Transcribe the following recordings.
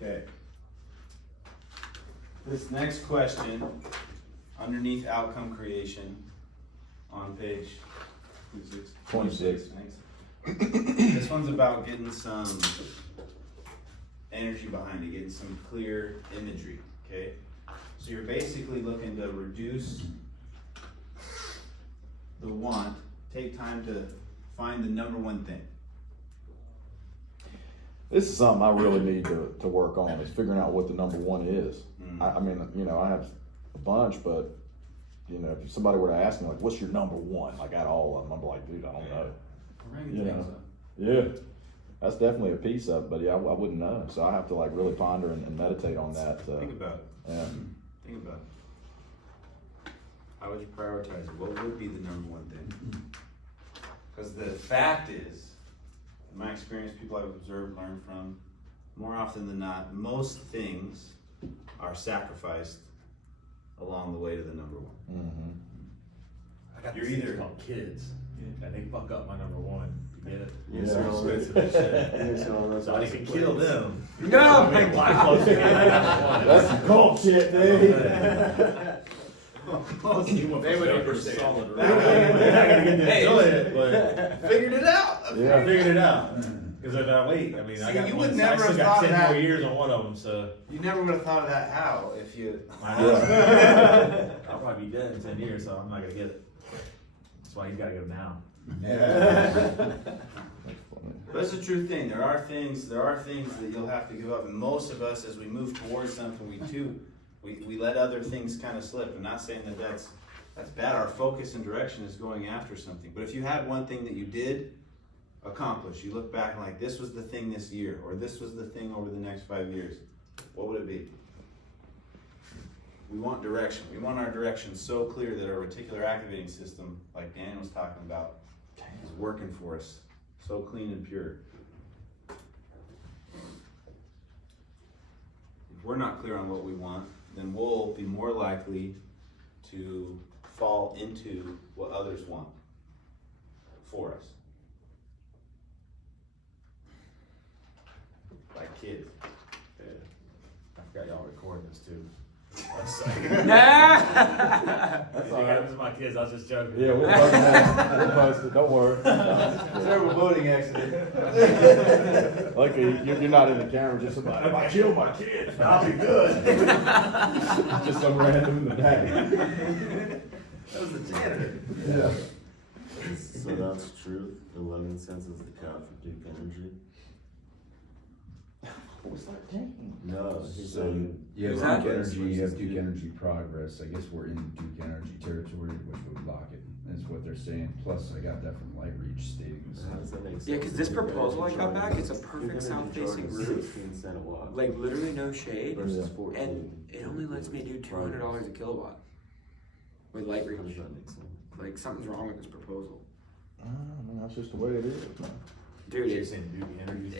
Okay. This next question, underneath outcome creation, on page 26. Thanks. This one's about getting some energy behind it, getting some clear imagery, okay? So you're basically looking to reduce the want, take time to find the number one thing. This is something I really need to work on, is figuring out what the number one is. I mean, you know, I have a bunch, but, you know, if somebody were to ask me, like, what's your number one? Like, out of all of them, I'm like, dude, I don't know. You know? Yeah, that's definitely a piece of it, but yeah, I wouldn't know. So I have to, like, really ponder and meditate on that. Think about it. Yeah. Think about it. How would you prioritize it? What would be the number one thing? Because the fact is, in my experience, people I've observed, learned from, more often than not, most things are sacrificed along the way to the number one. Mm-hmm. I got You're these things either- called kids, and they fuck up my number one. You get it? Yeah. It's so expensive as shit. So I can kill them. No! I mean, why close to That's some cold shit, dude. They would be solid. But figured it out. Yeah. I figured it out. Because if I wait, I mean, See, I got you one, would never I still have got thought 10 that. more years on one of them, so You never would have thought of that how if you. I know. I'll probably be dead in 10 years, so I'm not gonna get it. That's why he's gotta go now. But it's a true thing. There are things that you'll have to give up, and most of us, as we move towards something, we let other things kind of slip. I'm not saying that that's bad. Our focus and direction is going after something. But if you had one thing that you did accomplish, you look back and like, this was the thing this year, or this was the thing over the next 5 years, what would it be? We want direction. We want our direction so clear that our reticular activating system, like Dan was talking about, is working for us. So clean and pure. If we're not clear on what we want, then we'll be more likely to fall into what others want for us. Like kids. Yeah. I forgot y'all recording this too. That's If all it right. happens to my kids, I was just joking. Yeah, we'll post it. We'll post it. Don't worry. Terrible voting accident. Luckily, you're not in the camera. Just about, if I kill my kids, I'll be good. Just some random in the back. That was the janitor. Yeah. So that's truth. 11 cents is the cap for Duke Energy. No, he's saying. You have Is that- Duke Energy, you have Duke Energy Progress. I guess we're in Duke Energy territory, which would lock it, is what they're saying. Plus, I got that from Light Reach stating the How does same. that make sense? Yeah, 'cause this Duke proposal I Energy got back, charges- it's a perfect Duke Energy south-facing charges roof. 16 cents a watt Like literally no shade, versus Yeah. 14. and it only lets me do $200 a kilowatt with light How does reach. that make sense? Like something's wrong with this proposal, I mean, that's just the way it is, man. dude. You're saying Duke Energy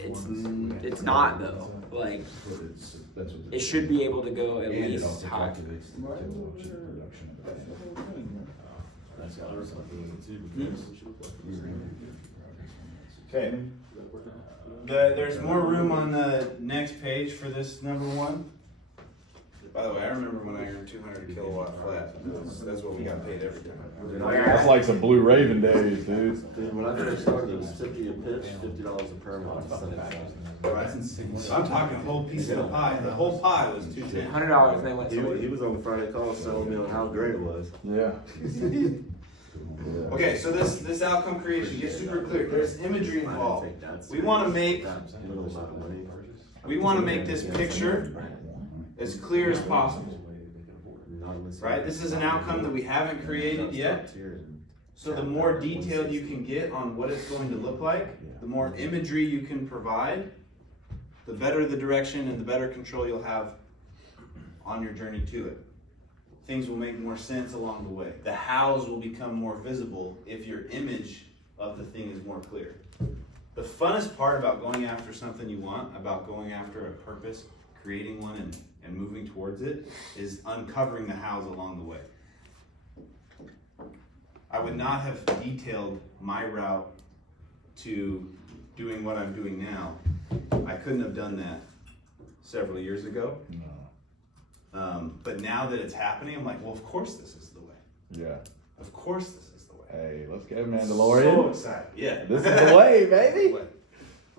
It's not though. Like That's what it should be able to go at And it least also high. calculates the kilowatt production of it. That's got other stuff doing it too, because We were in Duke Energy Progress. Okay. There's more room on the next page for this number one. By the way, I remember when I earned 200 kilowatt flat. That's what we got paid every time. That's like some Blue Raven days, dude. Dude, when I first started, it was 50 a pitch, $50 a permit. Right. I'm talking a whole piece of the pie. The whole pie was $210. $100. They went He to was on the Friday call selling me on how great it was. Yeah. Okay, so this outcome creation gets super clear. There's imagery involved. We want to make Little amount of money. this picture as clear as possible. Right? This is an outcome that we haven't created yet. So the more detailed you can get on what it's going to look like, the more imagery you can provide, the better the direction and the better control you'll have on your journey to it. Things will make more sense along the way. The hows will become more visible if your image of the thing is more clear. The funnest part about going after something you want, about going after a purpose, creating one and moving towards it, is uncovering the hows along the way. I would not have detailed my route to doing what I'm doing now. I couldn't have done that several years ago. No. But now that it's happening, I'm like, well, of course this is the way. Yeah. Of course this is the way. Hey, let's go, So Mandalorian. excited. Yeah. This is the way, baby.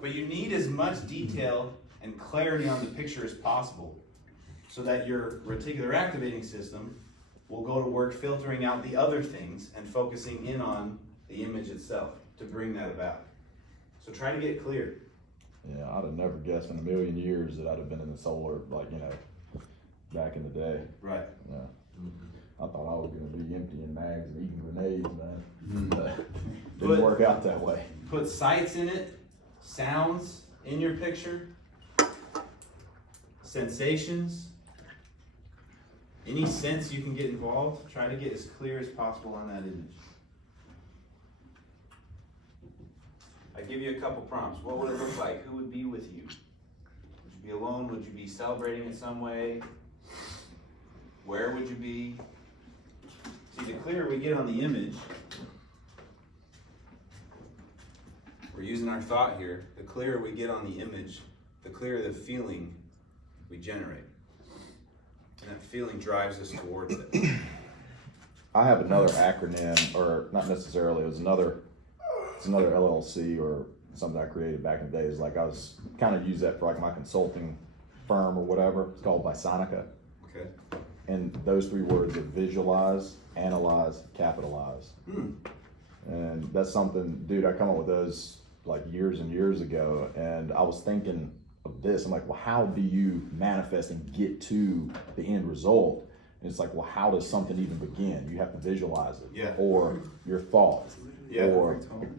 But you need as much detail and clarity on the picture as possible so that your reticular activating system will go to work filtering out the other things and focusing in on the image itself to bring that about. So try to get clear. Yeah, I'd have never guessed in a million years that I'd have been in the solar, like, back in the day. Right. Yeah. I thought I was gonna be emptying mags and eating grenades, man. But didn't work out that way. Put sights in it, sounds in your picture, sensations, any sense you can get involved. Try to get as clear as possible on that image. I give you a couple prompts. What would it look like? Who would be with you? Would you be alone? Would you be celebrating in some way? Where would you be? See, the clearer we get on the image, we're using our thought here, the clearer we get on the image, the clearer the feeling we generate. And that feeling drives us towards it. I have another acronym, or not necessarily, it's another LLC or something I created back in the days. Like I was kind of use that for like my consulting firm or whatever. It's called Visonica. Okay. And those three words are visualize, analyze, capitalize. And that's something, dude, I come up with those like years and years ago, and I was thinking of this. I'm like, well, how do you manifest and get to the end result? And it's like, well, how does something even begin? You have to visualize it. Yeah. Or your thought. Yeah. Or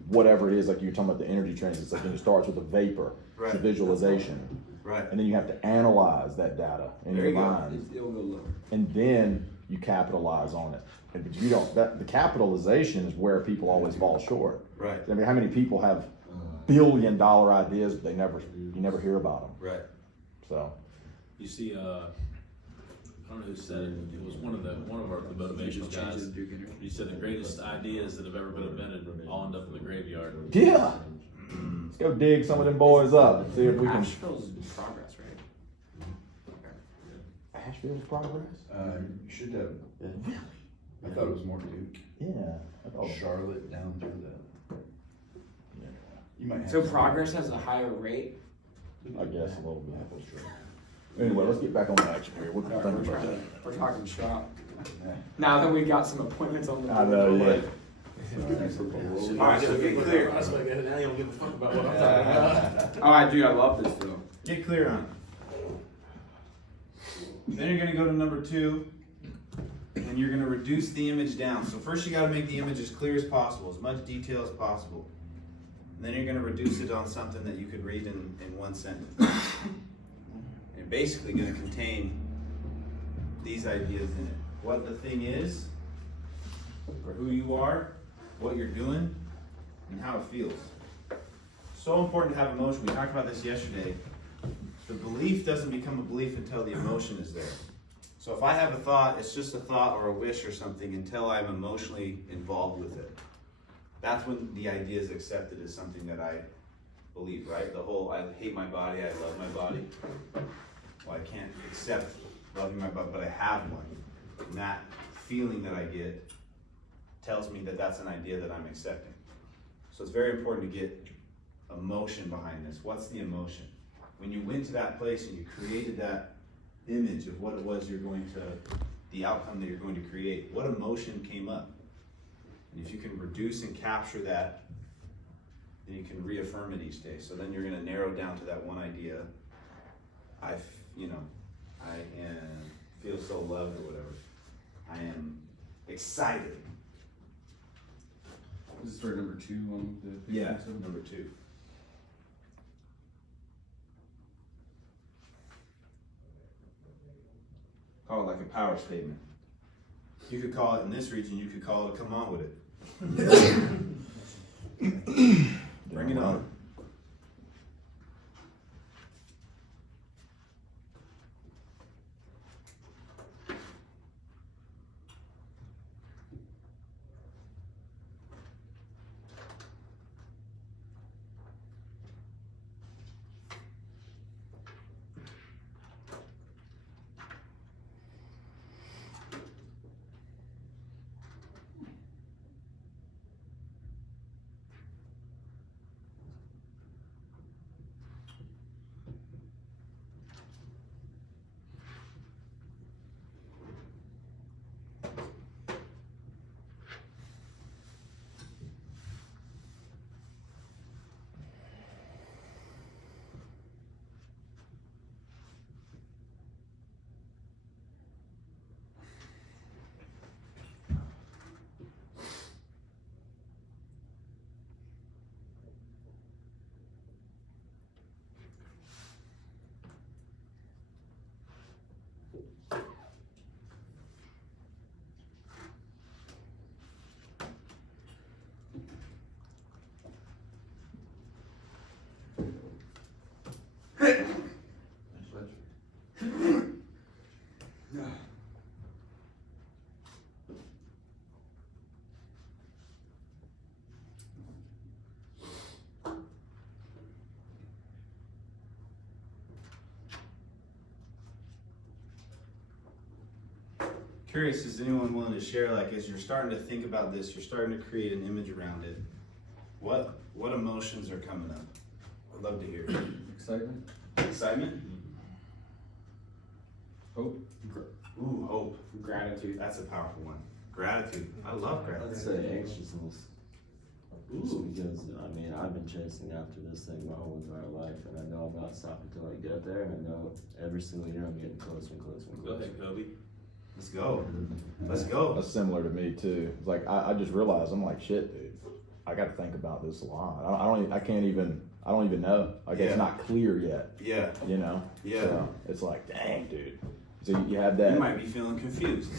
whatever it is, like you're talking about the energy trains. It's like it starts with a vapor, Right. the visualization. Right. And then you have to analyze that data in There your you go. mind. It'll go lower. And then you capitalize on it. And but you don't, the capitalization is where people always fall short. Right. I mean, how many people have billion-dollar ideas, but you never hear about them. Right. So, You see, I don't know who said it. It was one of the motivational guys. He said the greatest ideas that have ever been invented all end up in the graveyard. yeah. Let's go dig some of them boys up and see if we can. Asheville's progress, right? Asheville's progress? You should have. Yeah. I thought it was more Duke. Yeah. I thought Charlotte down through that. You might have. So some- progress has a higher rate. I guess a little bit. Anyway, let's get back on the action here. What do you think about that? We're talking shop. Yeah. Now that we got some appointments on the I know, yeah. All right, so get clear. Now you don't give a fuck about what I'm talking about. Oh, I do. I love this film. Get clear on it. Then you're gonna go to number 2, and you're gonna reduce the image down. So first you gotta make the image as clear as possible, as much detail as possible. And then you're gonna reduce it on something that you could read in one sentence. You're basically gonna contain these ideas in it. What the thing is, or who you are, what you're doing, and how it feels. So important to have emotion. We talked about this yesterday. The belief doesn't become a belief until the emotion is there. So if I have a thought, it's just a thought or a wish or something until I'm emotionally involved with it. That's when the idea is accepted as something that I believe, right? The whole, I hate my body, I love my body. Well, I can't accept loving my body, but I have one. And that feeling that I get tells me that that's an idea that I'm accepting. So it's very important to get emotion behind this. What's the emotion? When you went to that place and you created that image of what it was the outcome that you're going to create, what emotion came up? And if you can reduce and capture that, then you can reaffirm it each day. So then you're gonna narrow down to that one idea. I feel so loved or whatever. I am excited. This is for number 2 on the. Yeah, number 2. Call it like a power statement. You could call it in this region, you could call it a come on with it. Bring it on. Curious, is anyone willing to share, like, as you're starting to think about this, you're starting to create an image around it, what emotions are coming up? I'd love to hear. Excitement, Excitement? hope. Ooh, hope. Gratitude. That's a powerful one. Gratitude. I love I'd gratitude. say anxiousness. Just Ooh. because, I mean, I've been chasing after this thing my whole entire life, and I know I'm not stopping until I get there, and I know every single year I'm getting closer and closer and Go closer. ahead, Kobe. Let's go. Let's go. That's similar to me too. It's like I just realized I'm like, shit, dude. I got to think about this a lot. I don't even know. Like Yeah. it's not clear yet. Yeah. You know. Yeah. So it's like, dang, dude. So you have that. You might be feeling confused.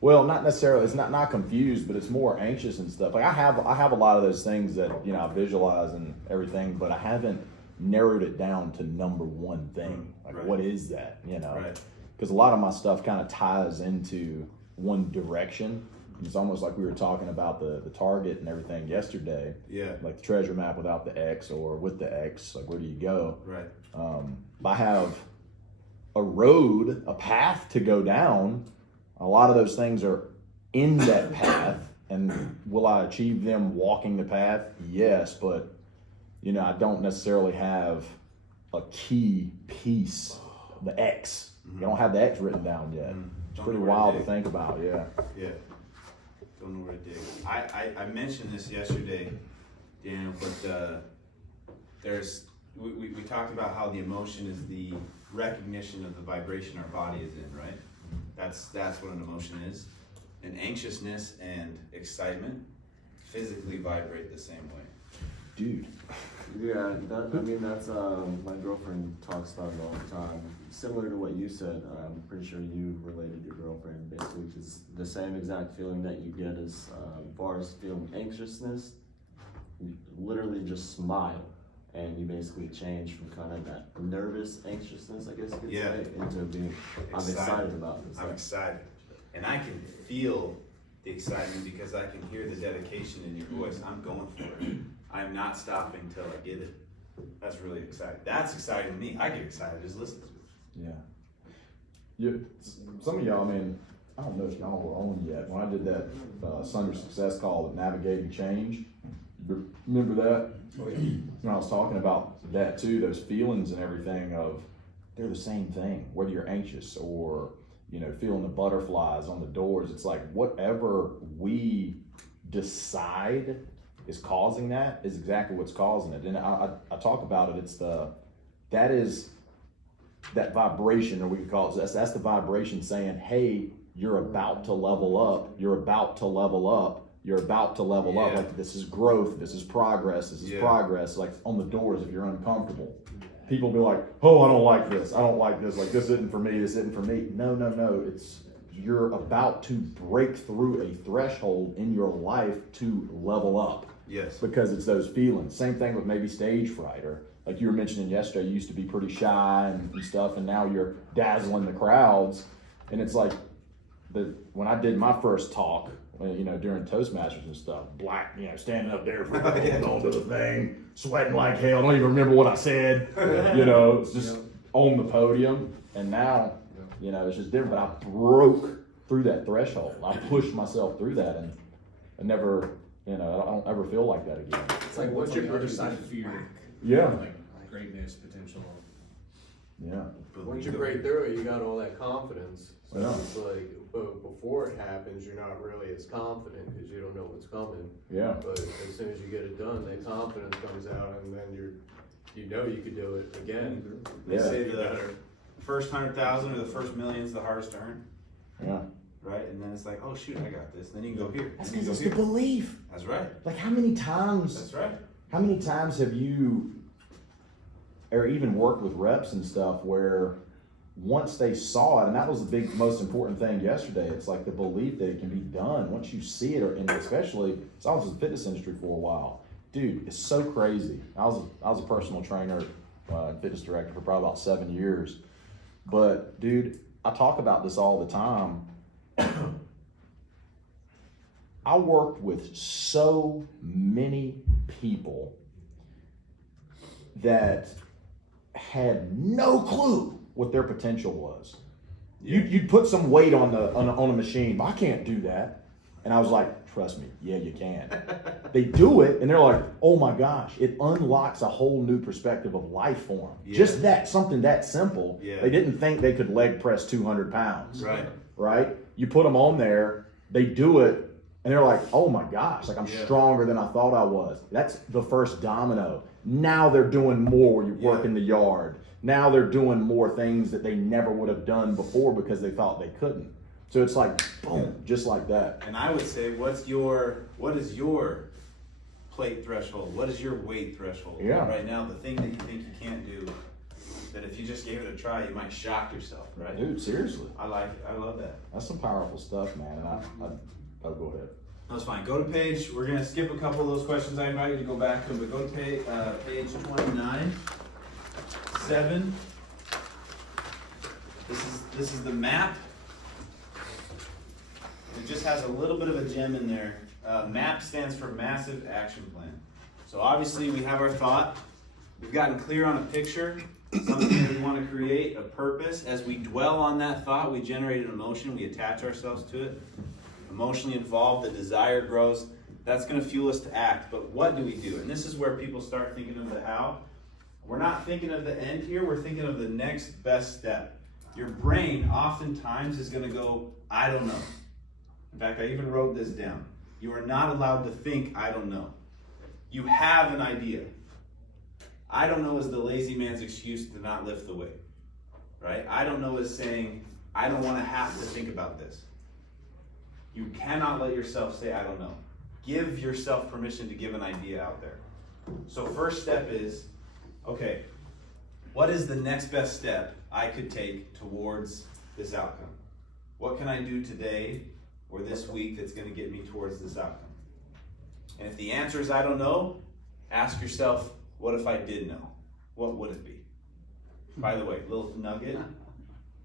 Well, not necessarily. It's not confused, but it's more anxious and stuff. Like I have a lot of those things that I visualize and everything, but I haven't narrowed it down to number one thing. Like Right. what is that? Right. Because a lot of my stuff kind of ties into one direction. It's almost like we were talking about the target and everything yesterday, Yeah. like the treasure map without the X or with the X. Like where do you go? Right. I have a road, a path to go down. A lot of those things are in that path, and will I achieve them walking the path? Yes, but I don't necessarily have a key piece, the X. I don't have the X written down yet. It's Don't pretty know where to wild to dig. think about, yeah. Yeah. Don't know where to dig. I mentioned this yesterday, Daniel, but we talked about how the emotion is the recognition of the vibration our body is in, right? That's what an emotion is. And anxiousness and excitement physically vibrate the same way. Dude. Yeah, that's my girlfriend talks about it all the time. Similar to what you said, I'm pretty sure you related your girlfriend basically, which is the same exact feeling that you get as far as feeling anxiousness. You literally just smile, and you basically change from kind of that nervous anxiousness, I guess you could Yeah. say, into being I'm excited about this. I'm excited. And I can feel the excitement because I can hear the dedication in your voice. I'm going for it. I'm not stopping till I get it. That's really exciting. That's exciting to me. I get excited just listening to it. Yeah. Some of y'all, I don't know if y'all were on yet. When I did that Sunday Success call with Navigating Change, remember that? When I was talking about that too, those feelings and everything of, they're the same thing. Whether you're anxious or, feeling the butterflies on the doors, it's like whatever we decide is causing that is exactly what's causing it. And I talk about it, that vibration, or we could call it, that's the vibration saying, hey, you're about to level up, you're about to level up, you're about to level up. Yeah. Like this is growth, this is progress, this is Yeah. progress. Like on the doors, if you're uncomfortable, people be like, oh, I don't like this, like this isn't for me, this isn't for me. No, you're about to break through a threshold in your life to level up. Yes. Because it's those feelings. Same thing with maybe stage fright, or like you were mentioning yesterday, you used to be pretty shy and stuff, and now you're dazzling the crowds. And it's like when I did my first talk, during Toastmasters and stuff, standing up there, going on to the thing, sweating like hell, I don't even remember what I said. It's just on the podium. And now, it's just different. But I broke through that threshold. I pushed myself through that, and I never, I don't ever feel like that again. It's like, what's your other side of fear? Yeah. Like greatness, potential. Yeah. Once you break through it, you got all that confidence. So Yeah. it's like, but before it happens, you're not really as confident because you don't know what's coming. Yeah. But as soon as you get it done, that confidence comes out, and then you could do it again. They Yeah. say the first 100,000 or the first million's the hardest to earn, Yeah. right? And then it's like, oh shoot, I got this. Then you can go here. That's Then you because can it's go the here. belief. That's right. Like how many times have you, or even worked with reps and stuff where once they saw it, and that was the most important thing yesterday, it's like the belief that it can be done. Once you see it, and especially, so I was in the fitness industry for a while. Dude, it's so crazy. I was a personal trainer, and fitness director for probably about 7 years. But dude, I talk about this all the time. I worked with so many people that had no clue what their potential was. You'd put some weight on a machine, but I can't do that. And I was like, trust me, yeah, you can. They do it, and they're like, oh my gosh, it unlocks a whole new perspective of life for them. Yeah. Just that, something that simple. Yeah. They didn't think they could leg press 200 pounds. Right. Right? You put them on there, they do it, and they're like, oh my gosh, like I'm Yeah. stronger than I thought I was. That's the first domino. Now they're doing more where you work Yeah. in the yard. Now they're doing more things that they never would have done before because they thought they couldn't. So it's like, boom, just like that. And I would say, what is your plate threshold? What is your weight threshold? Yeah. Right now, the thing that you think you can't do, that if you just gave it a try, you might shock yourself, right? Dude, seriously. I like it. I love that. That's some powerful stuff, man. And I'll go ahead. That's fine. Go to page. We're gonna skip a couple of those questions. I invite you to go back to them, but go to page 29, 7. This is the map. It just has a little bit of a gem in there. MAP stands for Massive Action Plan. So obviously we have our thought. We've gotten clear on a picture, something that we want to create, a purpose. As we dwell on that thought, we generate an emotion. We attach ourselves to it. Emotionally involved, the desire grows. That's going to fuel us to act. But what do we do? And this is where people start thinking of the how. We're not thinking of the end here. We're thinking of the next best step. Your brain oftentimes is going to go, I don't know. In fact, I even wrote this down. You are not allowed to think, I don't know. You have an idea. I don't know is the lazy man's excuse to not lift the weight. Right? I don't know is saying, I don't want to have to think about this. You cannot let yourself say, I don't know. Give yourself permission to give an idea out there. So first step is, okay, what is the next best step I could take towards this outcome? What can I do today or this week that's going to get me towards this outcome? And if the answer is I don't know, ask yourself, what if I did know? What would it be? By the way, little nugget,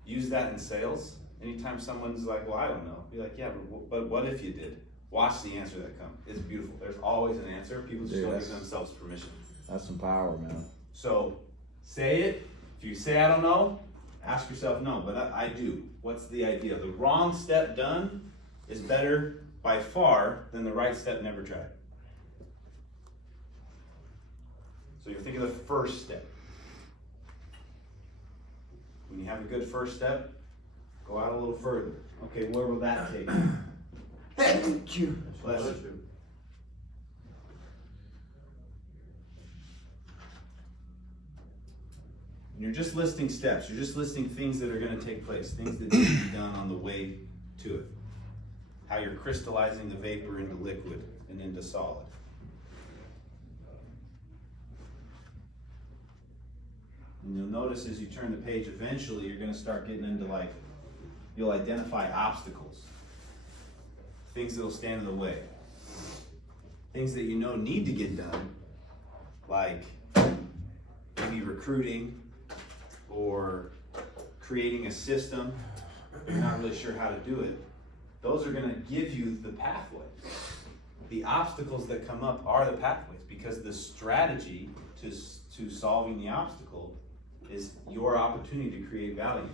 use that in sales. Anytime someone's like, well, I don't know, be like, yeah, but what if you did? Watch the answer that comes. It's beautiful. There's always an answer. People just don't give themselves permission. That's some power, man. So say it. If you say I don't know, ask yourself no, but I do. What's the idea? The wrong step done is better by far than the right step never tried. So you're thinking of the first step. When you have a good first step, go out a little further. Okay, where will that take you? Thank you. Bless you. And you're just listing steps. You're just listing things that are going to take place, things that need to be done on the way to it. How you're crystallizing the vapor into liquid and into solid. And you'll notice as you turn the page, eventually you're going to start getting into you'll identify obstacles. Things that'll stand in the way. Things that you know need to get done, like maybe recruiting or creating a system. You're not really sure how to do it. Those are going to give you the pathway. The obstacles that come up are the pathways because the strategy to solving the obstacle is your opportunity to create value.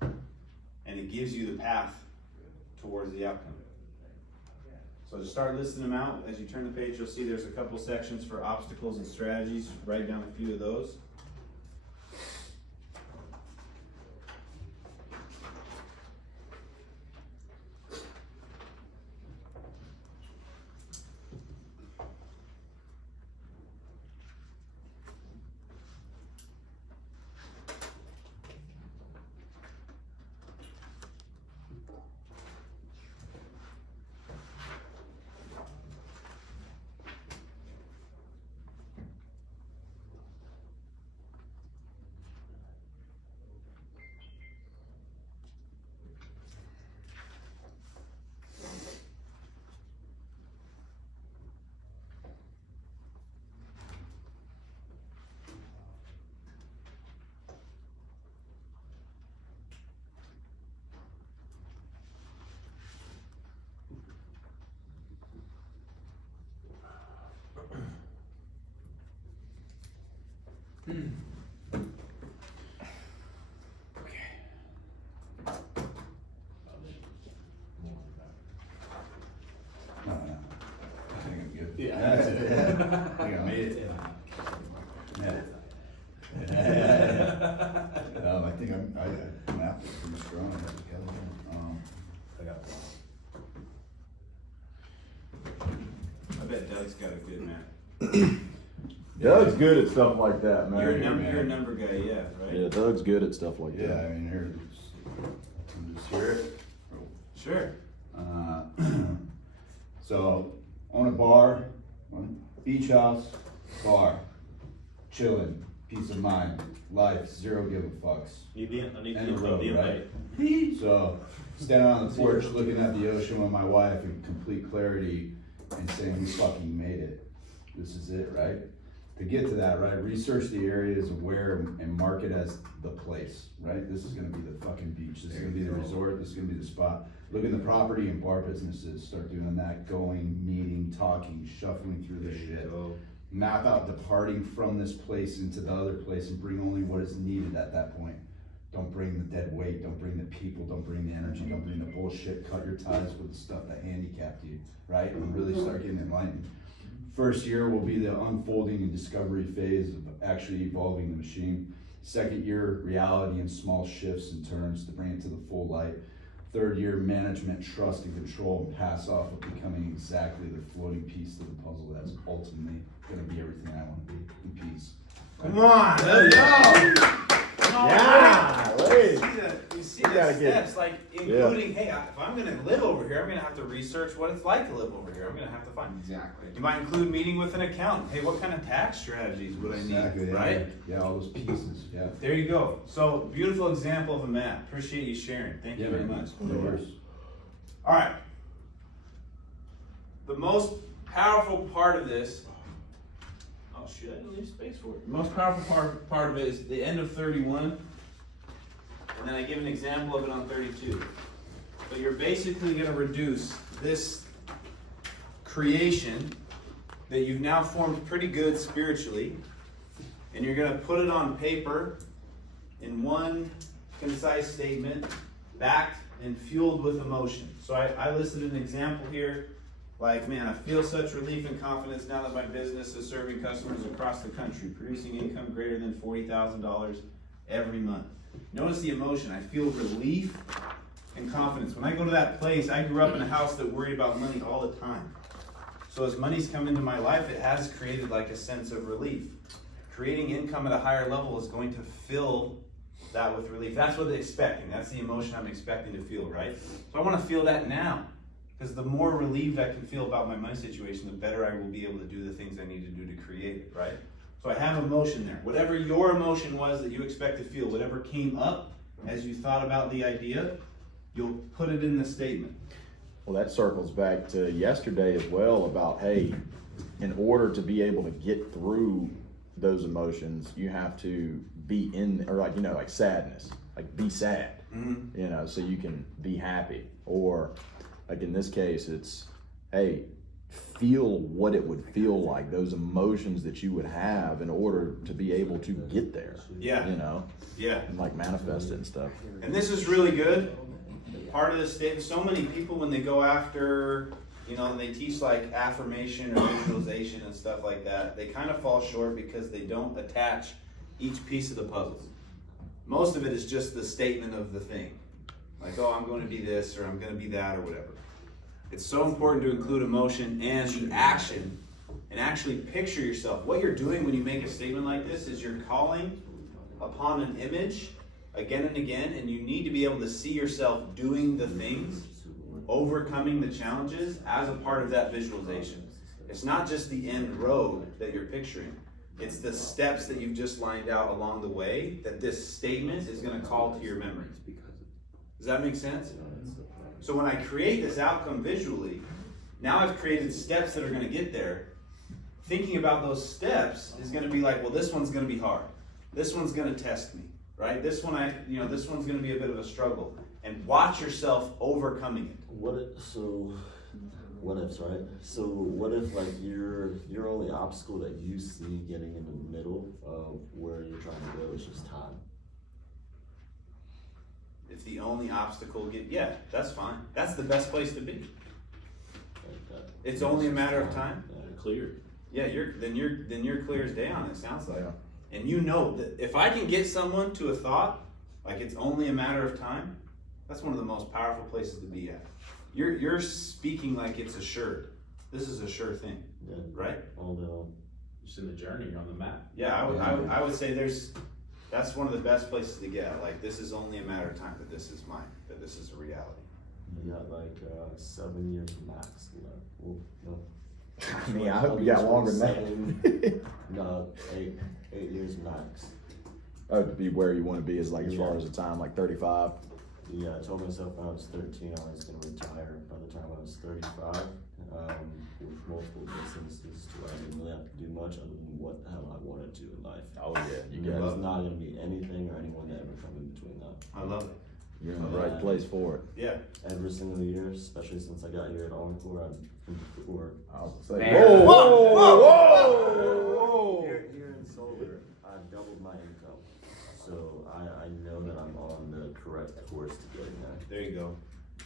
And it gives you the path towards the outcome. So just start listing them out. As you turn the page, you'll see there's a couple sections for obstacles and strategies. Write down a few of those. Doug's got a good map. Doug's good at stuff like that, man. You're a number guy, yeah, right? Yeah, Doug's good at stuff like Yeah, that. I mean, here, just hear it. Sure. So, own a bar, beach house, bar, chilling, peace of mind, life, zero give a fucks. I need the End of info, road, the right? invite. So, standing on the porch, looking at the ocean with my wife in complete clarity and saying, we fucking made it. This is it, right? To get to that, right, research the areas of where and mark it as the place, right? This is gonna be the fucking beach, this is gonna be the resort, this is gonna be the spot. Look at the property and bar businesses, start doing that, going, meeting, talking, shuffling through the shit. Map out departing from this place into the other place and bring only what is needed at that point. Don't bring the dead weight, don't bring the people, don't bring the energy, don't bring the bullshit, cut your ties with the stuff that handicapped you, right? And really start getting enlightened. First year will be the unfolding and discovery phase of actually evolving the machine. Second year, reality and small shifts and turns to bring it to the full light. Third year, management, trust, and control, and pass off of becoming exactly the floating piece of the puzzle that's ultimately gonna be everything I wanna be, in peace. Come on, let's go! Yeah, wait. You see We the gotta get- steps, like including, hey, if I'm gonna live over here, I'm gonna have to research what it's like to live over here. I'm gonna have to find. Exactly. You might include meeting with an accountant. Hey, what kind of tax strategies would I Exactly, need, yeah. right? Yeah, all those pieces, yeah. There you go. So beautiful example of a map. Appreciate you sharing. Thank you Yeah, very man. much. No worries. All right. The most powerful part of this. Oh shoot! I didn't leave space for it. The most powerful part of it is the end of 31, and then I give an example of it on 32. But you're basically going to reduce this creation that you've now formed pretty good spiritually, and you're going to put it on paper in one concise statement, backed and fueled with emotion. So I listed an example here, like, man, I feel such relief and confidence now that my business is serving customers across the country, producing income greater than $40,000 every month. Notice the emotion. I feel relief and confidence. When I go to that place, I grew up in a house that worried about money all the time. So as money's come into my life, it has created like a sense of relief. Creating income at a higher level is going to fill that with relief. That's what they're expecting. That's the emotion I'm expecting to feel, right? So I want to feel that now. Because the more relieved I can feel about my money situation, the better I will be able to do the things I need to do to create it, right? So I have emotion there. Whatever your emotion was that you expect to feel, whatever came up as you thought about the idea, you'll put it in the statement. Well, that circles back to yesterday as well about, hey, in order to be able to get through those emotions, you have to be in, or like, you know, like sadness, like be sad, you know, so you can be happy. Or like in this case, it's, hey, feel what it would feel like, those emotions that you would have in order to be able to get there. Yeah. You know? Yeah. And like manifest it and stuff. And this is really good. Part of this statement, so many people when they go after, you know, and they teach like affirmation or visualization and stuff like that, they kind of fall short because they don't attach each piece of the puzzle. Most of it is just the statement of the thing. Like, oh, I'm going to be this or I'm going to be that or whatever. It's so important to include emotion and the action and actually picture yourself. What you're doing when you make a statement like this is you're calling upon an image again and again, and you need to be able to see yourself doing the things, overcoming the challenges as a part of that visualization. It's not just the end road that you're picturing. It's the steps that you've just lined out along the way that this statement is going to call to your memory. Does that make sense? So when I create this outcome visually, now I've created steps that are going to get there. Thinking about those steps is going to be like, well, this one's going to be hard. This one's going to test me, right? This one, this one's going to be a bit of a struggle. And watch yourself overcoming it. What ifs, right? So what if like your only obstacle that you see getting in the middle of where you're trying to go is just time? If the only obstacle yeah, that's fine. That's the best place to be. Like that. It's only a matter of time. Clear. Yeah, then you're clear as day on it, sounds like. Yeah. And you know that if I can get someone to a thought, like it's only a matter of time, that's one of the most powerful places to be at. You're speaking like it's assured. This is a sure thing. Yeah, right? all day long. Just in the journey, you're on the map. Yeah, I would say that's one of the best places to get at. Like, this is only a matter of time that this is mine, that this is a reality. You got like 7 years max left. Well, no. I mean, I hope you got longer than that. No, 8 years max. Oh, to be where you wanna be is like, as far as the time, like 35? Yeah, I told myself when I was 13 I was gonna retire. By the time I was 35, with multiple distances to where I didn't really have to do much other than what the hell I wanted to in life. Oh, yeah, you There's got it. not gonna be anything or anyone that ever come in between that. I love it. You're in the right place for it. Yeah. Every single year, especially since I got here at Encore, I was gonna say, Man. whoa. Here in solar, I've doubled my income. So I know that I'm on the correct course to getting there. There you go.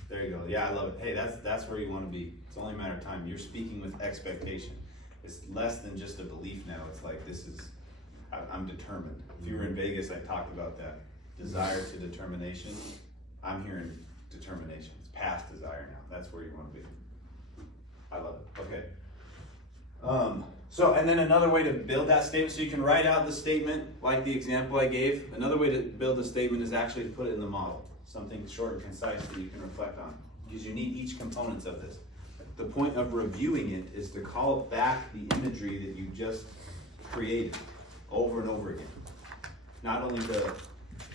There you go. Yeah, I love it. Hey, that's where you want to be. It's only a matter of time. You're speaking with expectation. It's less than just a belief now. It's like, I'm determined. If you were in Vegas, I talked about that. Desire to determination. I'm hearing determination. It's past desire now. That's where you want to be. I love it. Okay. So, and then another way to build that statement, so you can write out the statement like the example I gave. Another way to build the statement is actually to put it in the model. Something short and concise that you can reflect on. Because you need each components of this. The point of reviewing it is to call back the imagery that you just created over and over again. Not only the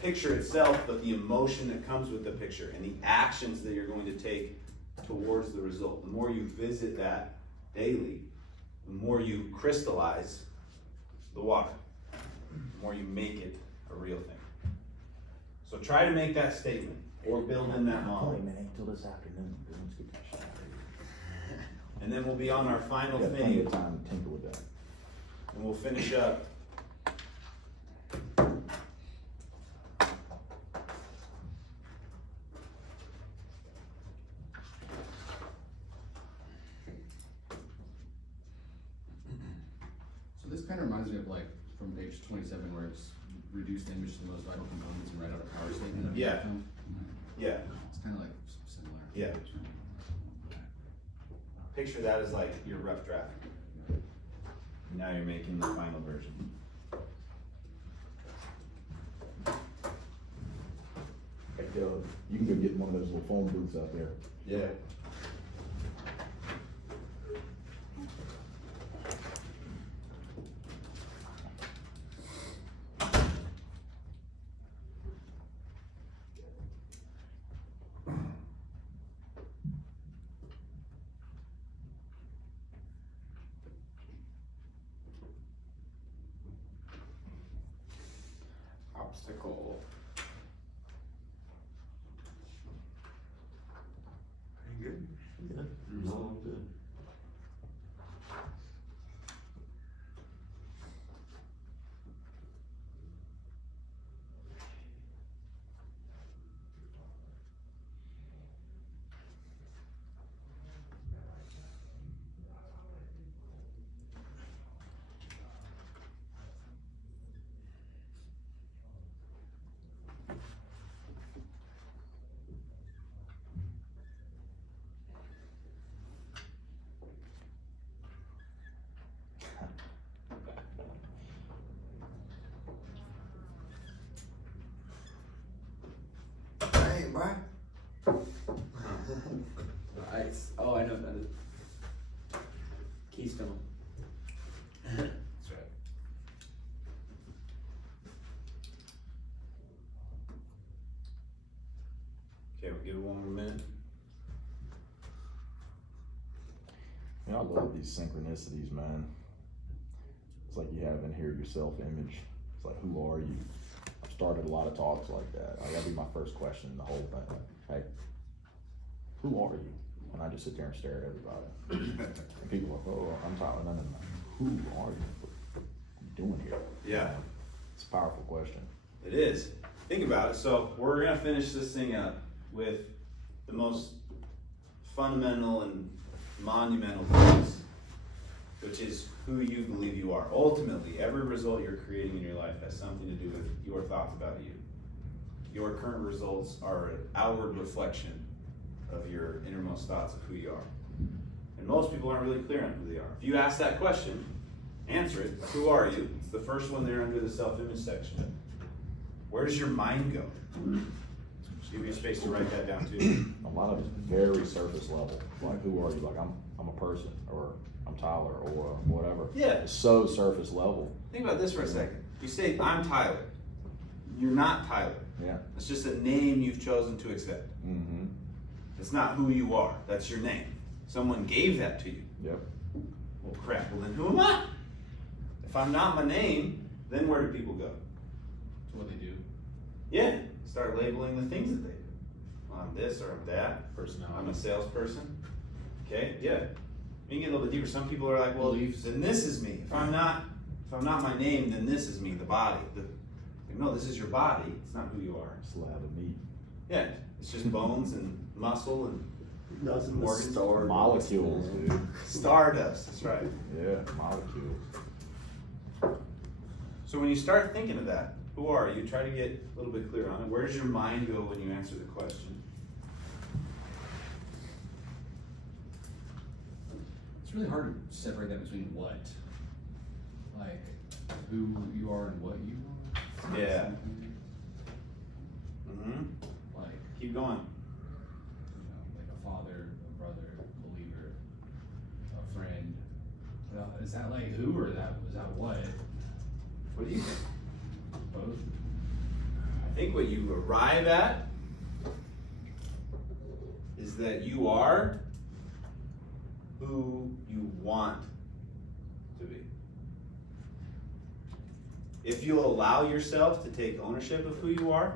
picture itself, but the emotion that comes with the picture and the actions that you're going to take towards the result. The more you visit that daily, the more you crystallize the water, the more you make it a real thing. So try to make that statement or build in that model. Until this afternoon. Let's get that shit out of here. And then we'll be on our final Got plenty thing, of time to tinker with that. and we'll finish up. So this kind of reminds me of like from page 27 where it's reduce the image to the most vital components and write out a power statement of the Yeah. outcome. Yeah, It's kind of like similar. yeah. Picture that as like your rough draft. Now you're making the final version. Like, you can go get one of those little phone booths out there. Yeah. Obstacle. Pretty good. Yeah, no, I'm good. Hey, bro. Nice. Oh, I know what that is. Keystone. That's right. Okay, we'll give it one more minute. You know, I love these synchronicities, man. It's like you have in here your self-image. It's like, who are you? I've started a lot of talks like that. Like, that'd be my first question in the whole thing. Like, hey, who are you? And I just sit there and stare at everybody. And people are like, oh, I'm talking, no. Who are you? What are you doing here? Yeah. It's a powerful question. It is. Think about it. So we're gonna finish this thing up with the most fundamental and monumental piece, which is who you believe you are. Ultimately, every result you're creating in your life has something to do with your thoughts about you. Your current results are an outward reflection of your innermost thoughts of who you are. And And most people aren't really clear on who they are. If you ask that question, answer it. Who are you? It's the first one there under the self-image section. Where does your mind go? Just give you space to write that down too. A lot of it's very surface level. Like, who are you? Like, I'm a person, or I'm Tyler, or whatever. Yeah. It's so surface level. Think about this for a second. You say, I'm Tyler. You're not Tyler. Yeah. It's just a name you've chosen to accept. Mm-hmm. It's not who you are. That's your name. Someone gave that to you. Yep. Well, crap. Well, then who am I? If I'm not my name, then where do people go? That's what they do. Yeah. Start labeling the things that they do. Well, I'm this or I'm that. I'm Personality. a salesperson. Okay. Yeah. You can get a little bit deeper. Some people are like, well, Beliefs. then this is me. If I'm not my name, then this is me, the body. No, this is your body. It's not who you are. Slab of meat. Yeah. It's just bones and muscle and Nothing but Organs. star Molecules, dude. stardust. That's right. Yeah, molecules. So when you start thinking of that, who are you? Try to get a little bit clear on it. Where does your mind go when you answer the question? It's really hard to separate that between what, like, who you are and what you are. Yeah. Mm-hmm. Like, Keep going. like a father, a brother, a believer, a friend. Well, is that like who, or is that what? What do you think? Both? I think what you arrive at is that you are who you want to be. If you allow yourself to take ownership of who you are,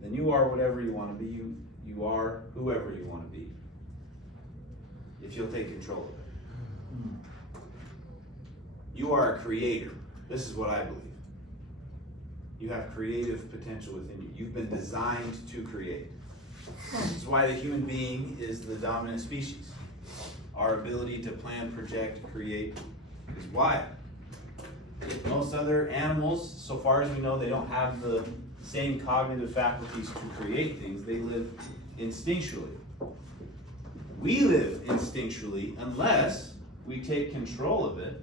then you are whatever you want to be. You are whoever you want to be. If you'll take control of it. You are a creator. This is what I believe. You have creative potential within you. You've been designed to create. This is why the human being is the dominant species. Our ability to plan, project, create is why. Most other animals, so far as we know, they don't have the same cognitive faculties to create things. They live instinctually. We live instinctually unless we take control of it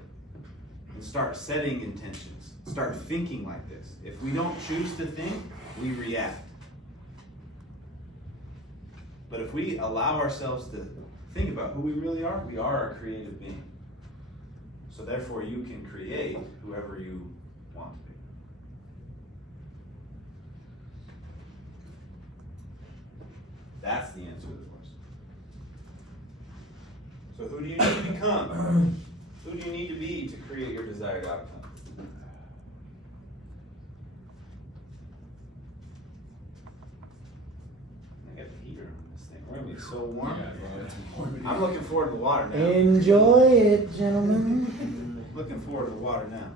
and start setting intentions, start thinking like this. If we don't choose to think, we react. But if we allow ourselves to think about who we really are, we are a creative being. So therefore you can create whoever you want to be. That's the answer to the question. So who do you need to become? Who do you need to be to create your desired outcome? I got the heater on this thing. We're gonna be so warm. Yeah, it's important. I'm looking forward to the water now. Enjoy it, gentlemen. Looking forward to the water now.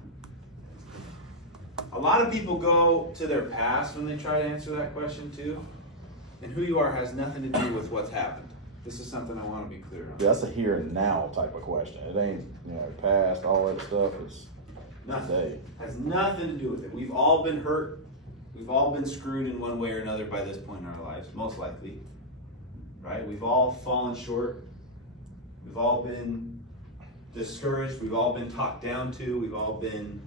A lot of people go to their past when they try to answer that question too. And who you are has nothing to do with what's happened. This is something I want to be clear on. Yeah, that's a here and now type of question. It ain't, past, all that stuff is Nothing. today. Has nothing to do with it. We've all been hurt. We've all been screwed in one way or another by this point in our lives, most likely. Right? We've all fallen short. We've all been discouraged. We've all been talked down to. We've all been,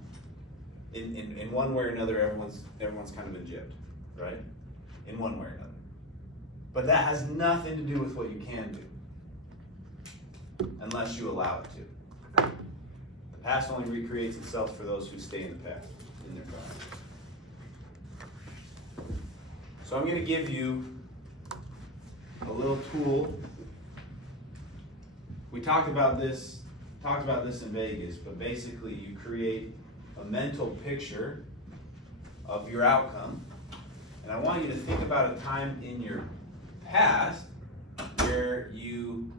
in one way or another, everyone's kind of been gypped. Right? In one way or another. But that has nothing to do with what you can do. Unless you allow it to. The past only recreates itself for those who stay in the past, in their past. So I'm going to give you a little tool. We talked about this in Vegas, but basically you create a mental picture of your outcome. And I want you to think about a time in your past where you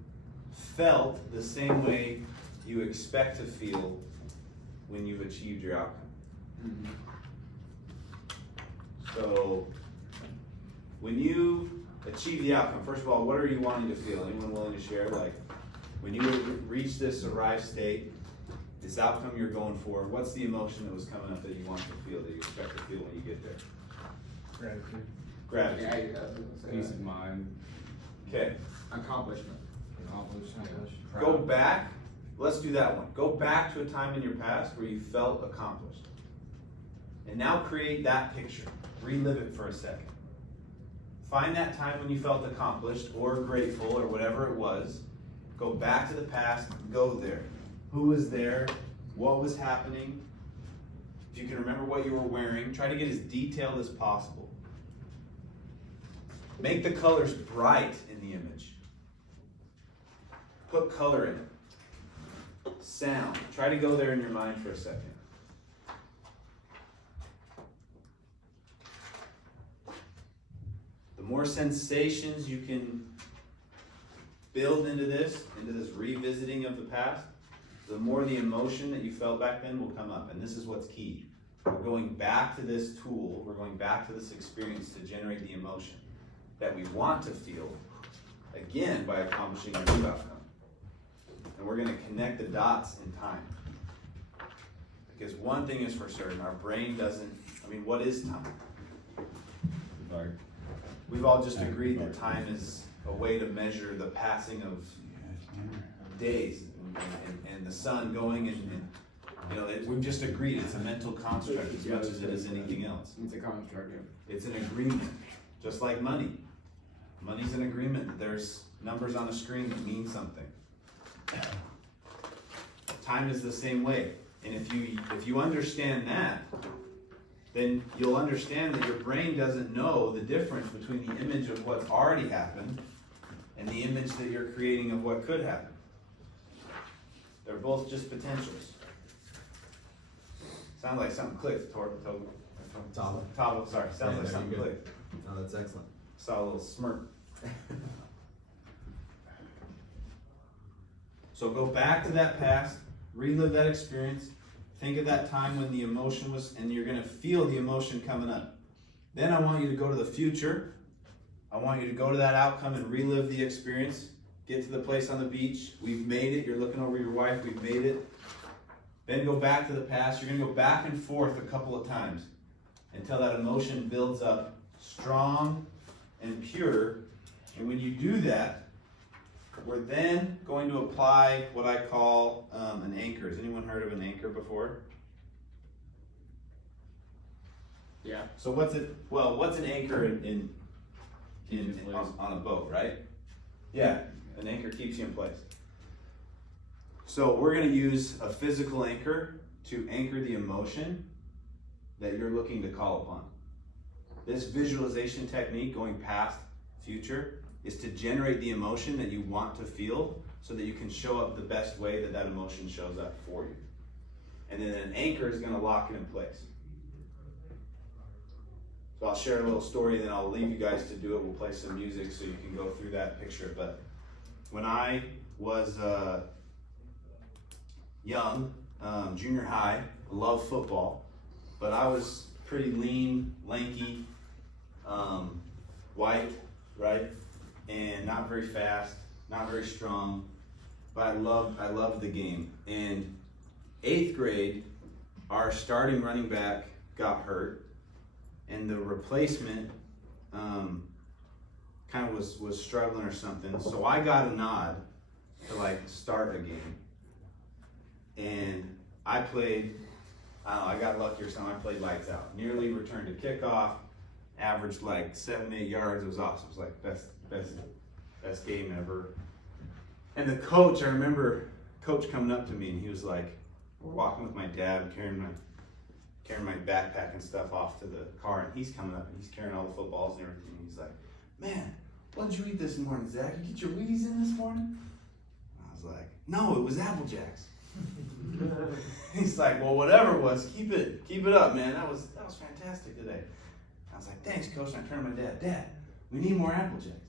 felt the same way you expect to feel when you've achieved your outcome. So when you achieve the outcome, first of all, what are you wanting to feel? Anyone willing to share? Like when you reach this arrived state, this outcome you're going for, what's the emotion that was coming up that you want to feel, that you expect to feel when you get there? Gratitude. Gratitude. Peace of mind. Okay. Accomplishment. accomplished. Go back, let's do that one. Go back to a time in your past where you felt accomplished. And now create that picture. Relive it for a second. Find that time when you felt accomplished or grateful or whatever it was. Go back to the past, go there. Who was there? What was happening? If you can remember what you were wearing, try to get as detailed as possible. Make the colors bright in the image. Put color in it. Sound. Try to go there in your mind for a second. The more sensations you can build into this revisiting of the past, the more the emotion that you felt back then will come up. And this is what's key. We're going back to this tool, we're going back to this experience to generate the emotion that we want to feel, again, by accomplishing a new outcome. And we're going to connect the dots in time. Because one thing is for certain, our brain doesn't, what is time? We've all just agreed that time is a way to measure the passing of days and the sun going and we've just agreed it's a mental construct as much as it is anything else. It's a construct. It's an agreement, just like money. Money's an agreement. There's numbers on a screen that mean something. Time is the same way. And if you understand that, then you'll understand that your brain doesn't know the difference between the image of what's already happened and the image that you're creating of what could happen. They're both just potentials. Sounds like something clicked. Tavo, sorry. Sounds like something clicked. No, that's excellent. Saw a little smirk. So go back to that past, relive that experience, think of that time when the emotion was, and you're going to feel the emotion coming up. Then I want you to go to the future. I want you to go to that outcome and relive the experience. Get to the place on the beach. We've made it. You're looking over your wife. We've made it. Then go back to the past. You're going to go back and forth a couple of times until that emotion builds up strong and pure. And when you do that, we're then going to apply what I call an anchor. Has anyone heard of an anchor before? Yeah. So what's an anchor on a boat, right? Yeah, an anchor keeps you in place. So we're going to use a physical anchor to anchor the emotion that you're looking to call upon. This visualization technique, going past, future, is to generate the emotion that you want to feel so that you can show up the best way that that emotion shows up for you. And then an anchor is going to lock it in place. So I'll share a little story, then I'll leave you guys to do it. We'll play some music so you can go through that picture. But when I was young, junior high, loved football, but I was pretty lean, lanky, white, right? And not very fast, not very strong, but I loved the game. And 8th grade, our starting running back got hurt, and the replacement kind of was struggling or something. So I got a nod to start a game. And I played, I got lucky or something, I played lights out. Nearly returned to kickoff, averaged 7-8 yards. It was awesome. It was best game ever. And the coach, I remember coach coming up to me and he was like, we're walking with my dad, carrying my backpack and stuff off to the car, and he's coming up and he's carrying all the footballs and everything. And he's like, man, what did you eat this morning, Zach? You get your Wheaties in this morning? And I was like, no, it was Apple Jacks. He's like, well, whatever it was, keep it up, man. That was fantastic today. I was like, thanks, coach. And I turned to my dad, we need more Apple Jacks.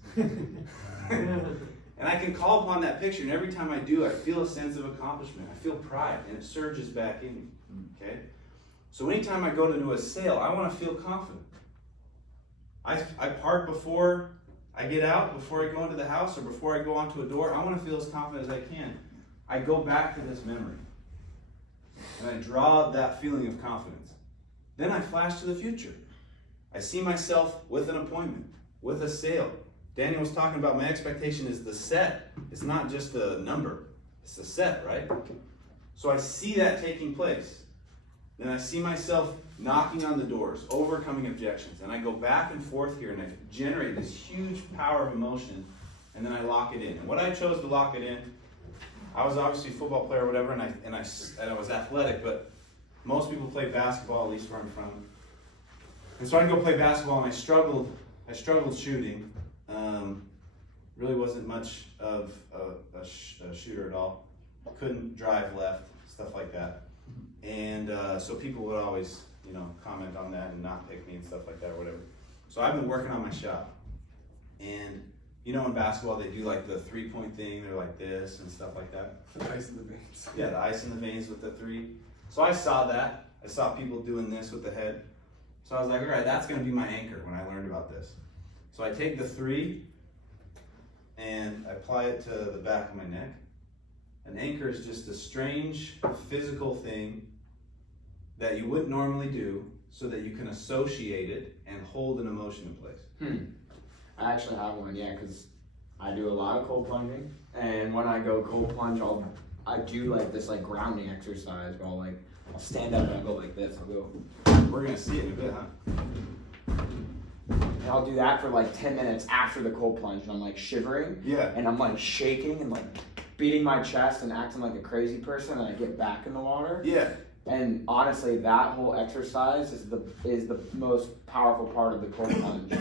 And I can call upon that picture, and every time I do, I feel a sense of accomplishment. I feel pride, and it surges back in me, okay? So anytime I go to do a sale, I want to feel confident. I park before I get out, before I go into the house, or before I go onto a door. I want to feel as confident as I can. I go back to this memory, and I draw up that feeling of confidence. Then I flash to the future. I see myself with an appointment, with a sale, Daniel was talking about, my expectation is the set. It's not just the number. It's the set, right? So I see that taking place. Then I see myself knocking on the doors, overcoming objections. And I go back and forth here and I generate this huge power of emotion, and then I lock it in. And what I chose to lock it in, I was obviously a football player or whatever, and I was athletic, but most people play basketball, at least where I'm from. And so I'd go play basketball, and I struggled shooting. Really wasn't much of a shooter at all. Couldn't drive left, stuff like that. And so people would always, comment on that and not pick me and stuff like that or whatever. So I've been working on my shot. And in basketball they do like the 3-point thing, they're like this and stuff like that. The ice in the veins. Yeah, the ice in the veins with the 3. So I saw that. I saw people doing this with the head. So I was like, all right, that's gonna be my anchor when I learned about this. So I take the 3 and I apply it to the back of my neck. An anchor is just a strange physical thing that you wouldn't normally do so that you can associate it and hold an emotion in place. I actually have one, yeah, because I do a lot of cold plunging, and when I go cold plunge, I do like this grounding exercise where I'll stand up and I'll go like this. I'll go. We're gonna see it in a bit, huh? And I'll do that for 10 minutes after the cold plunge, and I'm shivering. Yeah. And I'm shaking and beating my chest and acting like a crazy person, and I get back in the water. Yeah. And honestly, that whole exercise is the most powerful part of the cold plunge,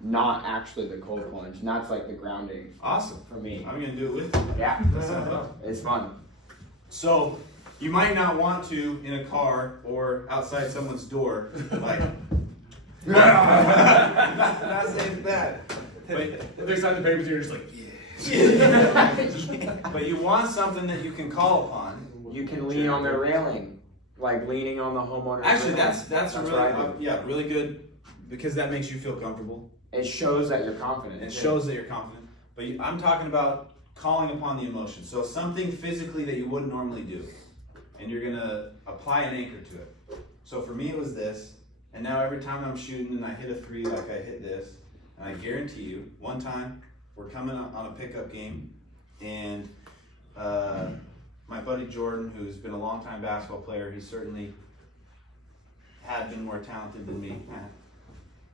not actually the cold plunge. And that's the grounding. Awesome. For me. I'm gonna do it with you. Yeah. That sounds awesome. It's fun. So you might not want to in a car or outside someone's door, not saying that. But they sign the papers, you're just yeah. But you want something that you can call upon. You can lean on the railing, leaning on the homeowner. Actually, that's what really I do. really good, because that makes you feel comfortable. It shows that you're confident. It shows that you're confident. But I'm talking about calling upon the emotion. So something physically that you wouldn't normally do, and you're gonna apply an anchor to it. So for me, it was this. And now every time I'm shooting and I hit a 3 like I hit this, and I guarantee you, one time we're coming on a pickup game, and my buddy Jordan, who's been a longtime basketball player, he certainly had been more talented than me.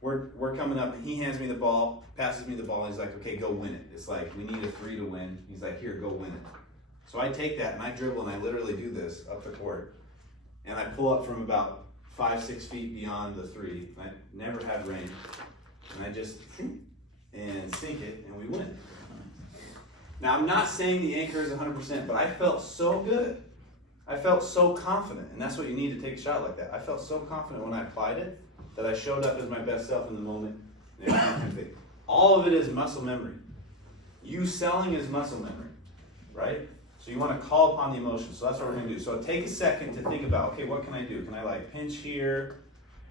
We're coming up, and he hands me the ball, passes me the ball, and he's like, okay, go win it. It's we need a 3 to win. He's like, here, go win it. So I take that and I dribble and I literally do this up the court, and I pull up from about 5-6 feet beyond the 3. I never had range, and I just and sink it, and we win. Now I'm not saying the anchor is 100%, but I felt so good. I felt so confident, and that's what you need to take a shot like that. I felt so confident when I applied it that I showed up as my best self in the moment. All of it is muscle memory. You selling is muscle memory, right? So you want to call upon the emotion. So that's what we're going to do. So take a second to think about, okay, what can I do? Can I pinch here?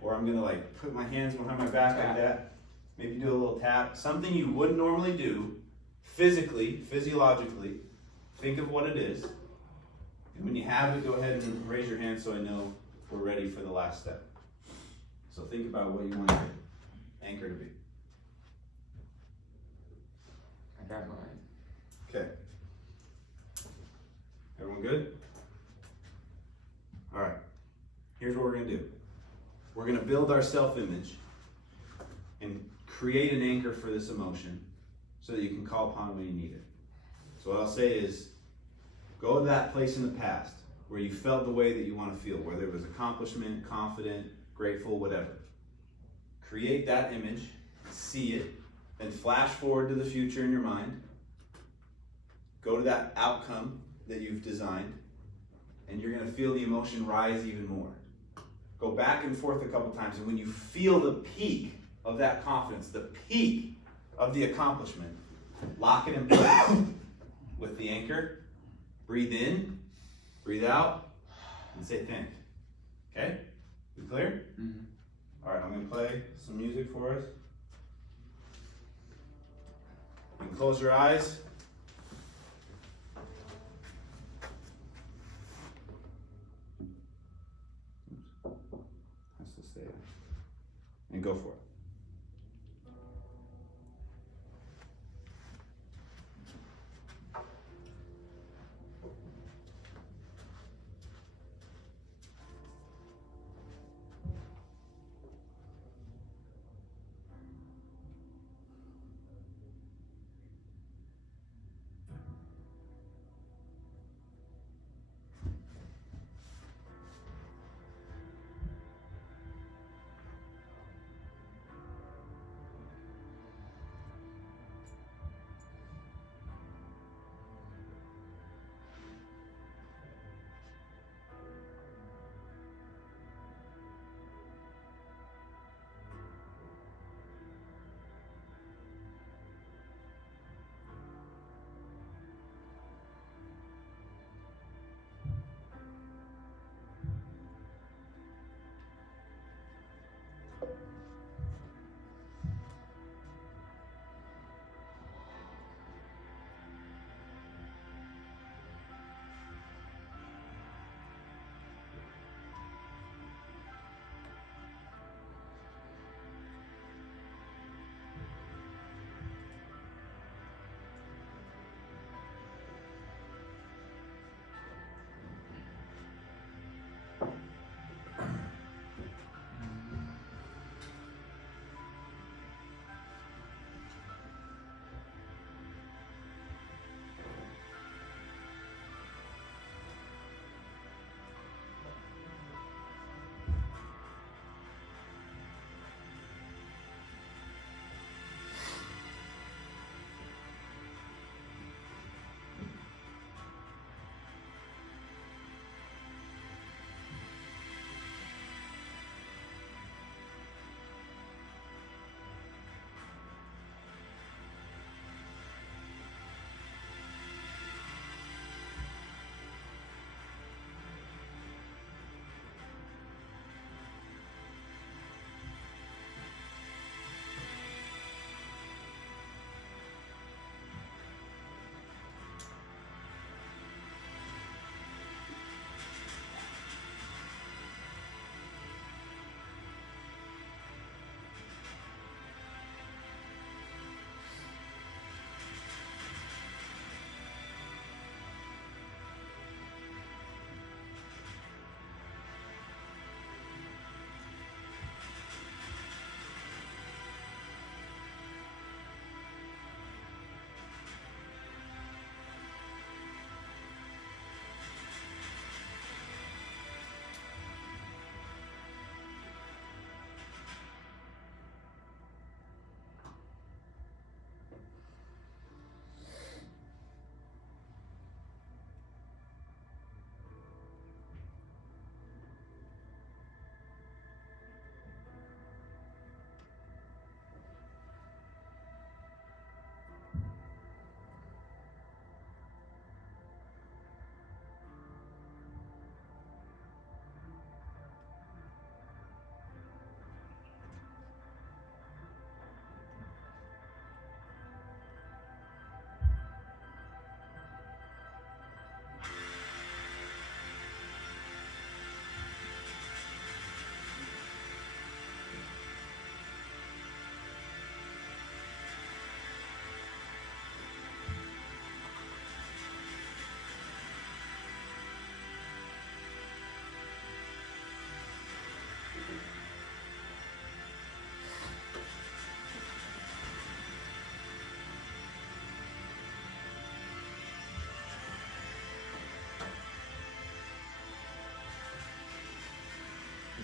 Or I'm going to put my hands behind my back like that. Maybe do a little tap. Something you wouldn't normally do, physically, physiologically. Think of what it is. And when you have it, go ahead and raise your hand so I know we're ready for the last step. So think about what you want your anchor to be. I got mine. Okay. Everyone good? All right. Here's what we're going to do. We're going to build our self-image and create an anchor for this emotion so that you can call upon it when you need it. So what I'll say is, go to that place in the past where you felt the way that you want to feel, whether it was accomplishment, confident, grateful, whatever. Create that image, see it, and flash forward to the future in your mind. Go to that outcome that you've designed, and you're going to feel the emotion rise even more. Go back and forth a couple times, and when you feel the peak of that confidence, the peak of the accomplishment, lock it in place with the anchor. Breathe in, breathe out, and say thanks. Okay? We clear? Mm-hmm. All right, I'm going to play some music for us. You can close your eyes. Has to stay there. And go for it.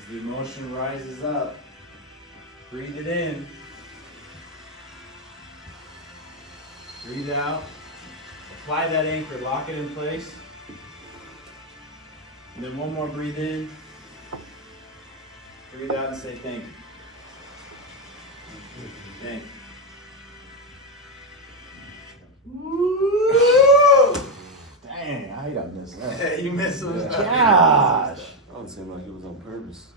the emotion rises up, breathe it in. Breathe out. Apply that anchor, lock it in place. And then one more breathe in. Breathe out and say thank you. Thank you. Woo! Dang, I hate I missed that. You missed those. Gosh. I don't seem like it was on purpose.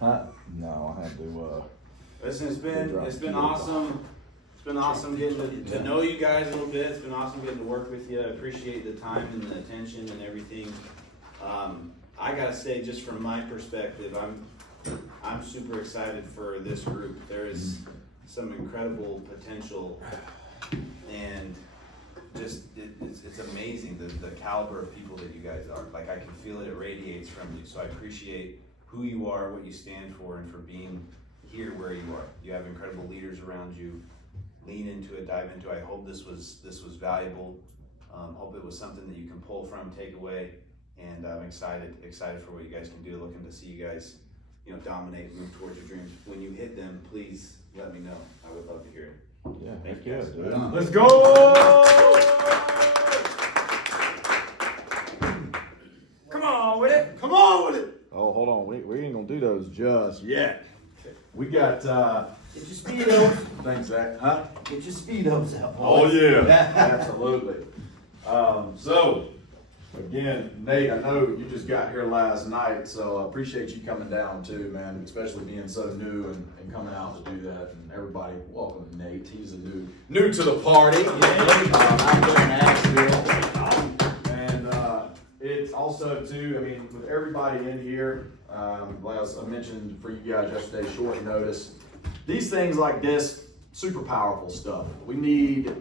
Huh? No, I had to, Listen, it's been awesome. It's been awesome getting to know you guys a little bit. It's been awesome getting to work with you. I appreciate the time and the attention and everything. I gotta say, just from my perspective, I'm super excited for this group. There is some incredible potential, and just it's amazing the caliber of people that you guys are. Like, I can feel it radiates from you. So I appreciate who you are, what you stand for, and for being here where you are. You have incredible leaders around you. Lean into it, dive into it. I hope this was valuable. Hope it was something that you can pull from, take away, and I'm excited for what you guys can do. Looking to see you guys, dominate, move towards your dreams. When you hit them, please let me know. I would love to hear it. yeah, Thank heck you yeah, guys. dude. Right on. Let's go! Come on with it. Come on with it. Oh, hold on. We ain't gonna do those just yet. We got, Get your speedos. thanks, Zach. Huh? Get your speedos out. Oh, boys. yeah. Absolutely. So, again, Nate, I know you just got here last night, so I appreciate you coming down too, man, especially being so new and coming out to do that. And everybody, welcome Nate. He's a new to the party. Out there in Asheville. And it's also too, I mean, with everybody in here, as I mentioned for you guys yesterday, short notice, these things like this, super powerful stuff. We need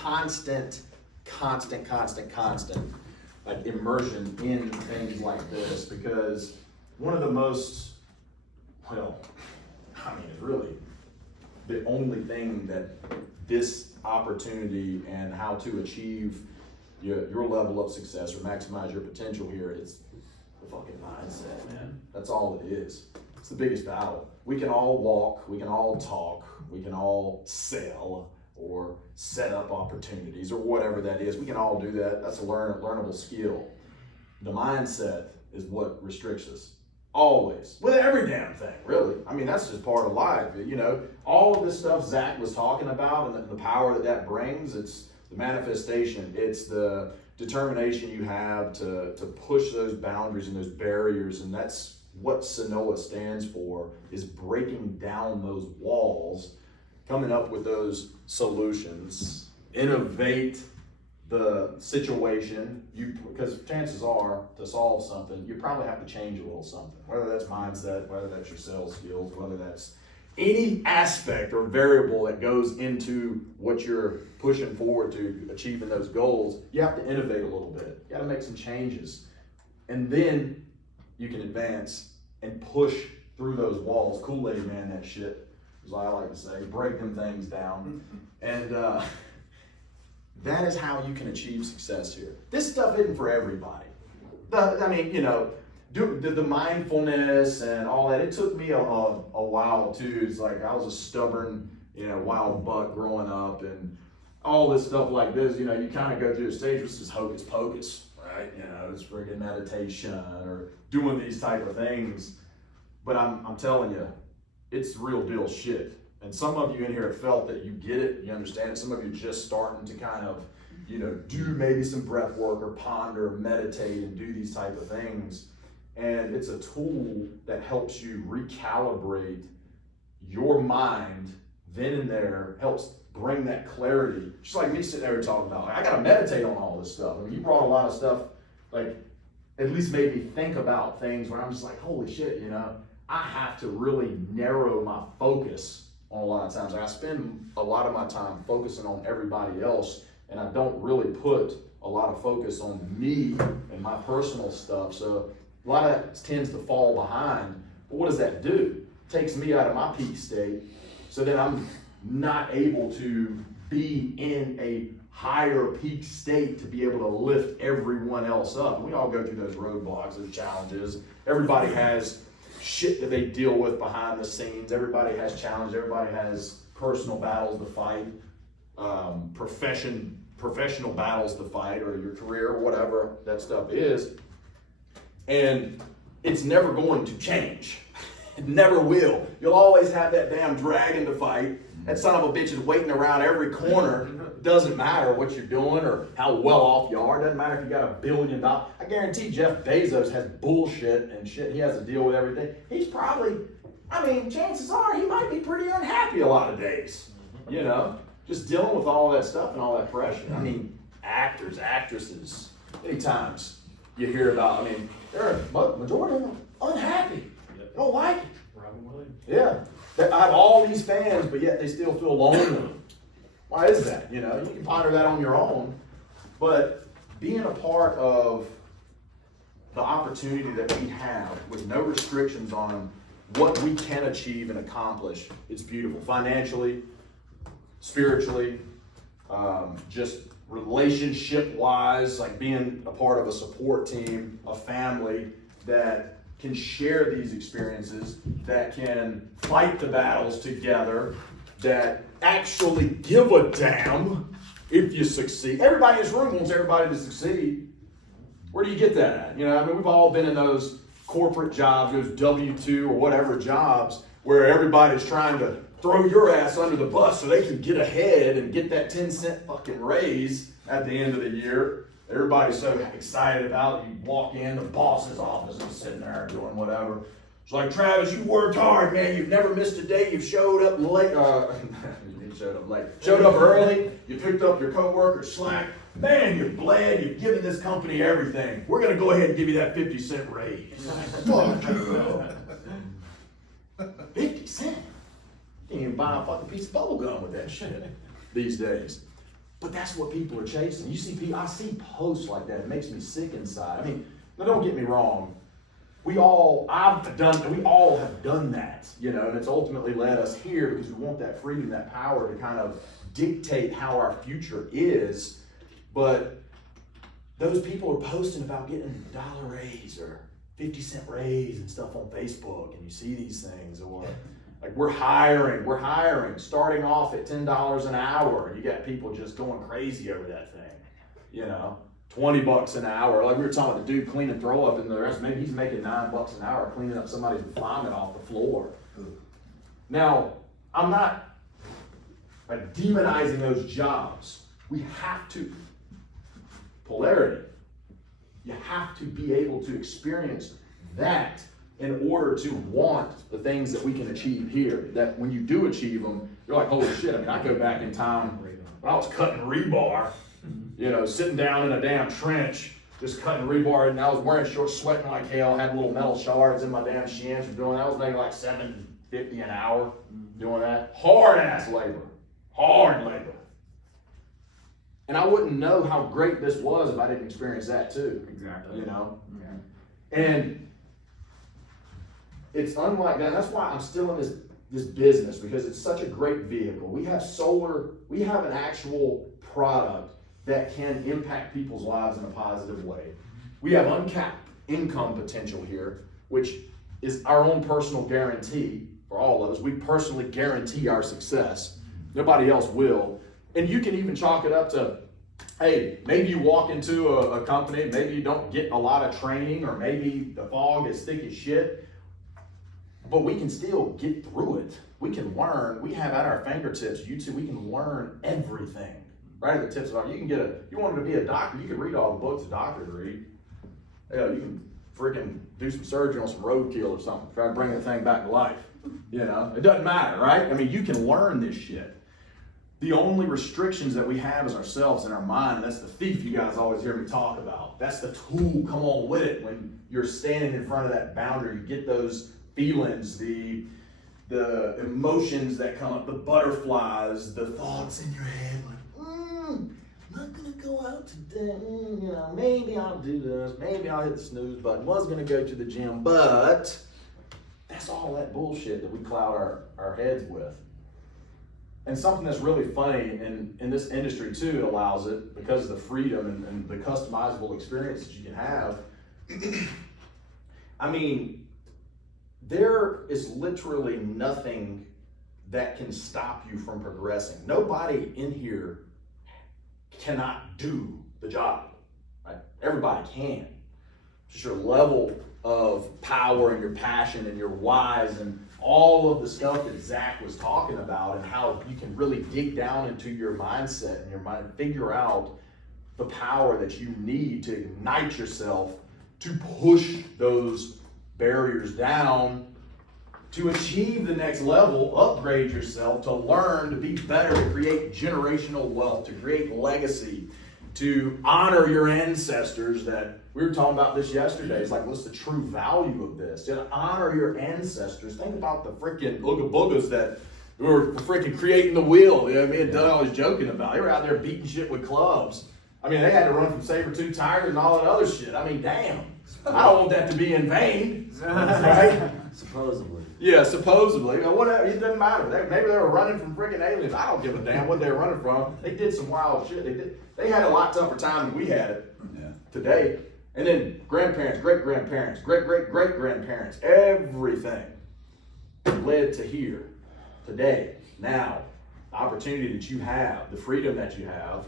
constant like immersion in things like this, because one of the most, well, I mean, it's really the only thing that this opportunity and how to achieve your level of success or maximize your potential here is the fucking mindset, man. That's all it is. It's the biggest battle. We can all walk, we can all talk, we can all sell or set up opportunities or whatever that is. We can all do that. That's a learnable skill. The mindset is what restricts us. Always. With every damn thing, really. I mean, that's just part of life. All of this stuff Zach was talking about and the power that brings, it's the manifestation. It's the determination you have to push those boundaries and those barriers, and that's what Sinnoa stands for, is breaking down those walls, coming up with those solutions, innovate the situation, because chances are, to solve something, you probably have to change a little something, whether that's mindset, whether that's your sales skills, whether that's any aspect or variable that goes into what you're pushing forward to achieving those goals. You have to innovate a little bit. You got to make some changes, and then you can advance and push through those walls. Kool-Aid man that shit, as I like to say, break them things down. And that is how you can achieve success here. This stuff isn't for everybody. The mindfulness and all that, it took me a while too. It's like I was a stubborn, wild buck growing up, and all this stuff like this, you kind of go through a stage, which is hocus pocus, right? It's friggin' meditation or doing these type of things. But I'm telling you, it's real deal shit. And some of you in here have felt that you get it, you understand it. Some of you are just starting to kind of, do maybe some breath work or ponder, meditate, and do these type of things. And it's a tool that helps you recalibrate your mind then and there, helps bring that clarity. Just like me sitting there talking about, I gotta meditate on all this stuff. I mean, you brought a lot of stuff, like, at least made me think about things where I'm just like, holy shit, I have to really narrow my focus on a lot of times. I spend a lot of my time focusing on everybody else, and I don't really put a lot of focus on me and my personal stuff. So a lot of that tends to fall behind. But what does that do? It takes me out of my peak state, so then I'm not able to be in a higher peak state to be able to lift everyone else up. We all go through those roadblocks, those challenges. Everybody has shit that they deal with behind the scenes. Everybody has challenges. Everybody has personal battles to fight, professional battles to fight, or your career, or whatever that stuff is. And it's never going to change. It never will. You'll always have that damn dragon to fight. That son of a bitch is waiting around every corner. Doesn't matter what you're doing or how well off you are. Doesn't matter if you got $1 billion. I guarantee Jeff Bezos has bullshit and shit. He has to deal with everything. He's probably, I mean, chances are he might be pretty unhappy a lot of days. You know, just dealing with all that stuff and all that pressure. I mean, actors, actresses, many times you hear about, I mean, majority of them unhappy. They don't like it. Robin Williams. Yeah. I have all these fans, but yet they still feel lonely. Why is that? You know, you can ponder that on your own, but being a part of the opportunity that we have with no restrictions on what we can achieve and accomplish, it's beautiful. Financially, spiritually, just relationship-wise, like being a part of a support team, a family that can share these experiences, that can fight the battles together, that actually give a damn if you succeed. Everybody in this room wants everybody to succeed. Where do you get that at? You know, I mean, we've all been in those corporate jobs, those W-2 or whatever jobs, where everybody's trying to throw your ass under the bus so they can get ahead and get that 10-cent fucking raise at the end of the year. Everybody's so excited about it. You walk in, the boss's office is sitting there doing whatever. It's like, Travis, you worked hard, man. You've never missed a day. You've showed up late. Showed up early. You picked up your coworker's slack. Man, you've bled. You've given this company everything. We're going to go ahead and give you that 50-cent raise. Fuck you. 50 cents? You can't even buy a fucking piece of bubble gum with that shit these days. But that's what people are chasing. You see people, I see posts like that. It makes me sick inside. I mean, now don't get me wrong. We all have done that, you know, and it's ultimately led us here because we want that freedom, that power to kind of dictate how our future is. But those people are posting about getting a $1 raise or 50-cent raise and stuff on Facebook, and you see these things, or like we're hiring, starting off at $10 an hour. You got people just going crazy over that thing, you know, $20 an hour. Like we were talking about the dude cleaning throw up in the rest. Maybe he's making $9 an hour cleaning up somebody's vomit off the floor. Now, I'm not like demonizing those jobs. We have to. Polarity. You have to be able to experience that in order to want the things that we can achieve here. That when you do achieve them, you're like, holy shit. I mean, I go back in time when I was cutting rebar, you know, sitting down in a damn trench, just cutting rebar, and I was wearing shorts, sweating like hell, had little metal shards in my damn shins for doing that. I was making like $7.50 an hour doing that. Hard ass labor. Hard labor. And I wouldn't know how great this was if I didn't experience that too. Exactly. You know? Yeah. And it's unlike that. That's why I'm still in this business, because it's such a great vehicle. We have solar, we have an actual product that can impact people's lives in a positive way. We have uncapped income potential here, which is our own personal guarantee for all of us. We personally guarantee our success. Nobody else will. And you can even chalk it up to, hey, maybe you walk into a company, maybe you don't get a lot of training, or maybe the fog is thick as shit, but we can still get through it. We can learn. We have at our fingertips YouTube. We can learn everything right at the tips of our. You can you wanted to be a doctor, you can read all the books a doctor read. Hell, you can freaking do some surgery on some roadkill or something, try to bring the thing back to life. You know, it doesn't matter, right? I mean, you can learn this shit. The only restrictions that we have is ourselves and our mind, and that's the thief you guys always hear me talk about. That's the tool, come on with it. When you're standing in front of that boundary, you get those feelings, the emotions that come up, the butterflies, the thoughts in your head, like, I'm not gonna go out today, you know, maybe I'll do this, maybe I'll hit the snooze button, was gonna go to the gym, but that's all that bullshit that we cloud our heads with. And something that's really funny in this industry too, it allows it because of the freedom and the customizable experience that you can have. I mean, there is literally nothing that can stop you from progressing. Nobody in here cannot do the job. Right? Everybody can. Just your level of power and your passion and your whys and all of the stuff that Zach was talking about, and how you can really dig down into your mindset and your mind, figure out the power that you need to ignite yourself to push those barriers down, to achieve the next level, upgrade yourself, to learn, to be better, to create generational wealth, to create legacy, to honor your ancestors. That we were talking about this yesterday. It's like, what's the true value of this? To honor your ancestors. Think about the freaking Ooga Boogas that were freaking creating the wheel. You know what I mean? Doug was joking about. They were out there beating shit with clubs. I mean, they had to run from saber-tooth tigers and all that other shit. I mean, damn. I don't want that to be in vain, right? Supposedly. Yeah, supposedly. Whatever, it doesn't matter. Maybe they were running from freaking aliens. I don't give a damn what they were running from. They did some wild shit. They had a lot tougher time than we had it today. And then grandparents, great-grandparents, great-great-great-grandparents, everything led to here, today, now, the opportunity that you have, the freedom that you have.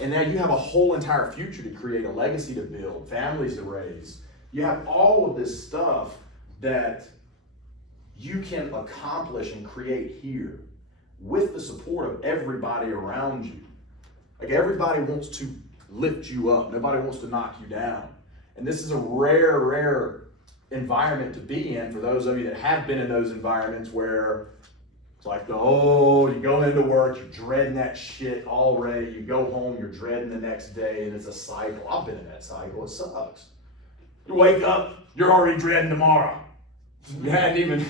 And now you have a whole entire future to create, a legacy to build, families to raise. You have all of this stuff that you can accomplish and create here with the support of everybody around you. Like, everybody wants to lift you up. Nobody wants to knock you down. And this is a rare environment to be in for those of you that have been in those environments where it's like, you go into work, you're dreading that shit already. You go home, you're dreading the next day, and it's a cycle. I've been in that cycle. It sucks. You wake up, you're already dreading tomorrow. You hadn't even,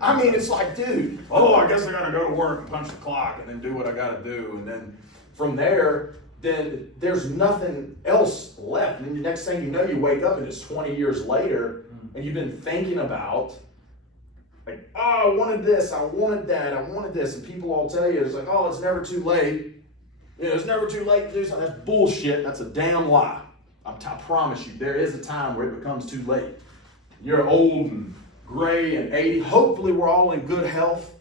I mean, it's like, dude, I guess I gotta go to work and punch the clock and then do what I gotta do. And then from there, then there's nothing else left. And then the next thing you know, you wake up and it's 20 years later, and you've been thinking about, like, I wanted this, I wanted that, I wanted this. And people all tell you, it's like, it's never too late. It's never too late to do something. That's bullshit. That's a damn lie. I promise you, there is a time where it becomes too late. You're old and gray and 80. Hopefully we're all in good health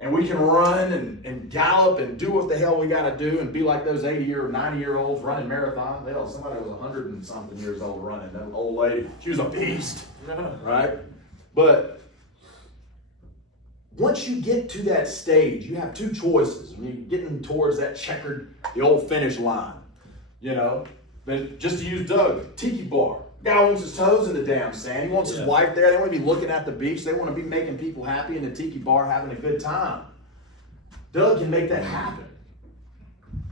and we can run and gallop and do what the hell we got to do and be like those 80 or 90-year-olds running marathons. Hell, somebody was 100 and something years old running. That old lady, she was a beast, right? But once you get to that stage, you have two choices. I mean, you're getting towards that the old finish line, But just to use Doug, tiki bar. Guy wants his toes in the damn sand. He wants his wife there. They want to be looking at the beach. They want to be making people happy in the tiki bar, having a good time. Doug can make that happen.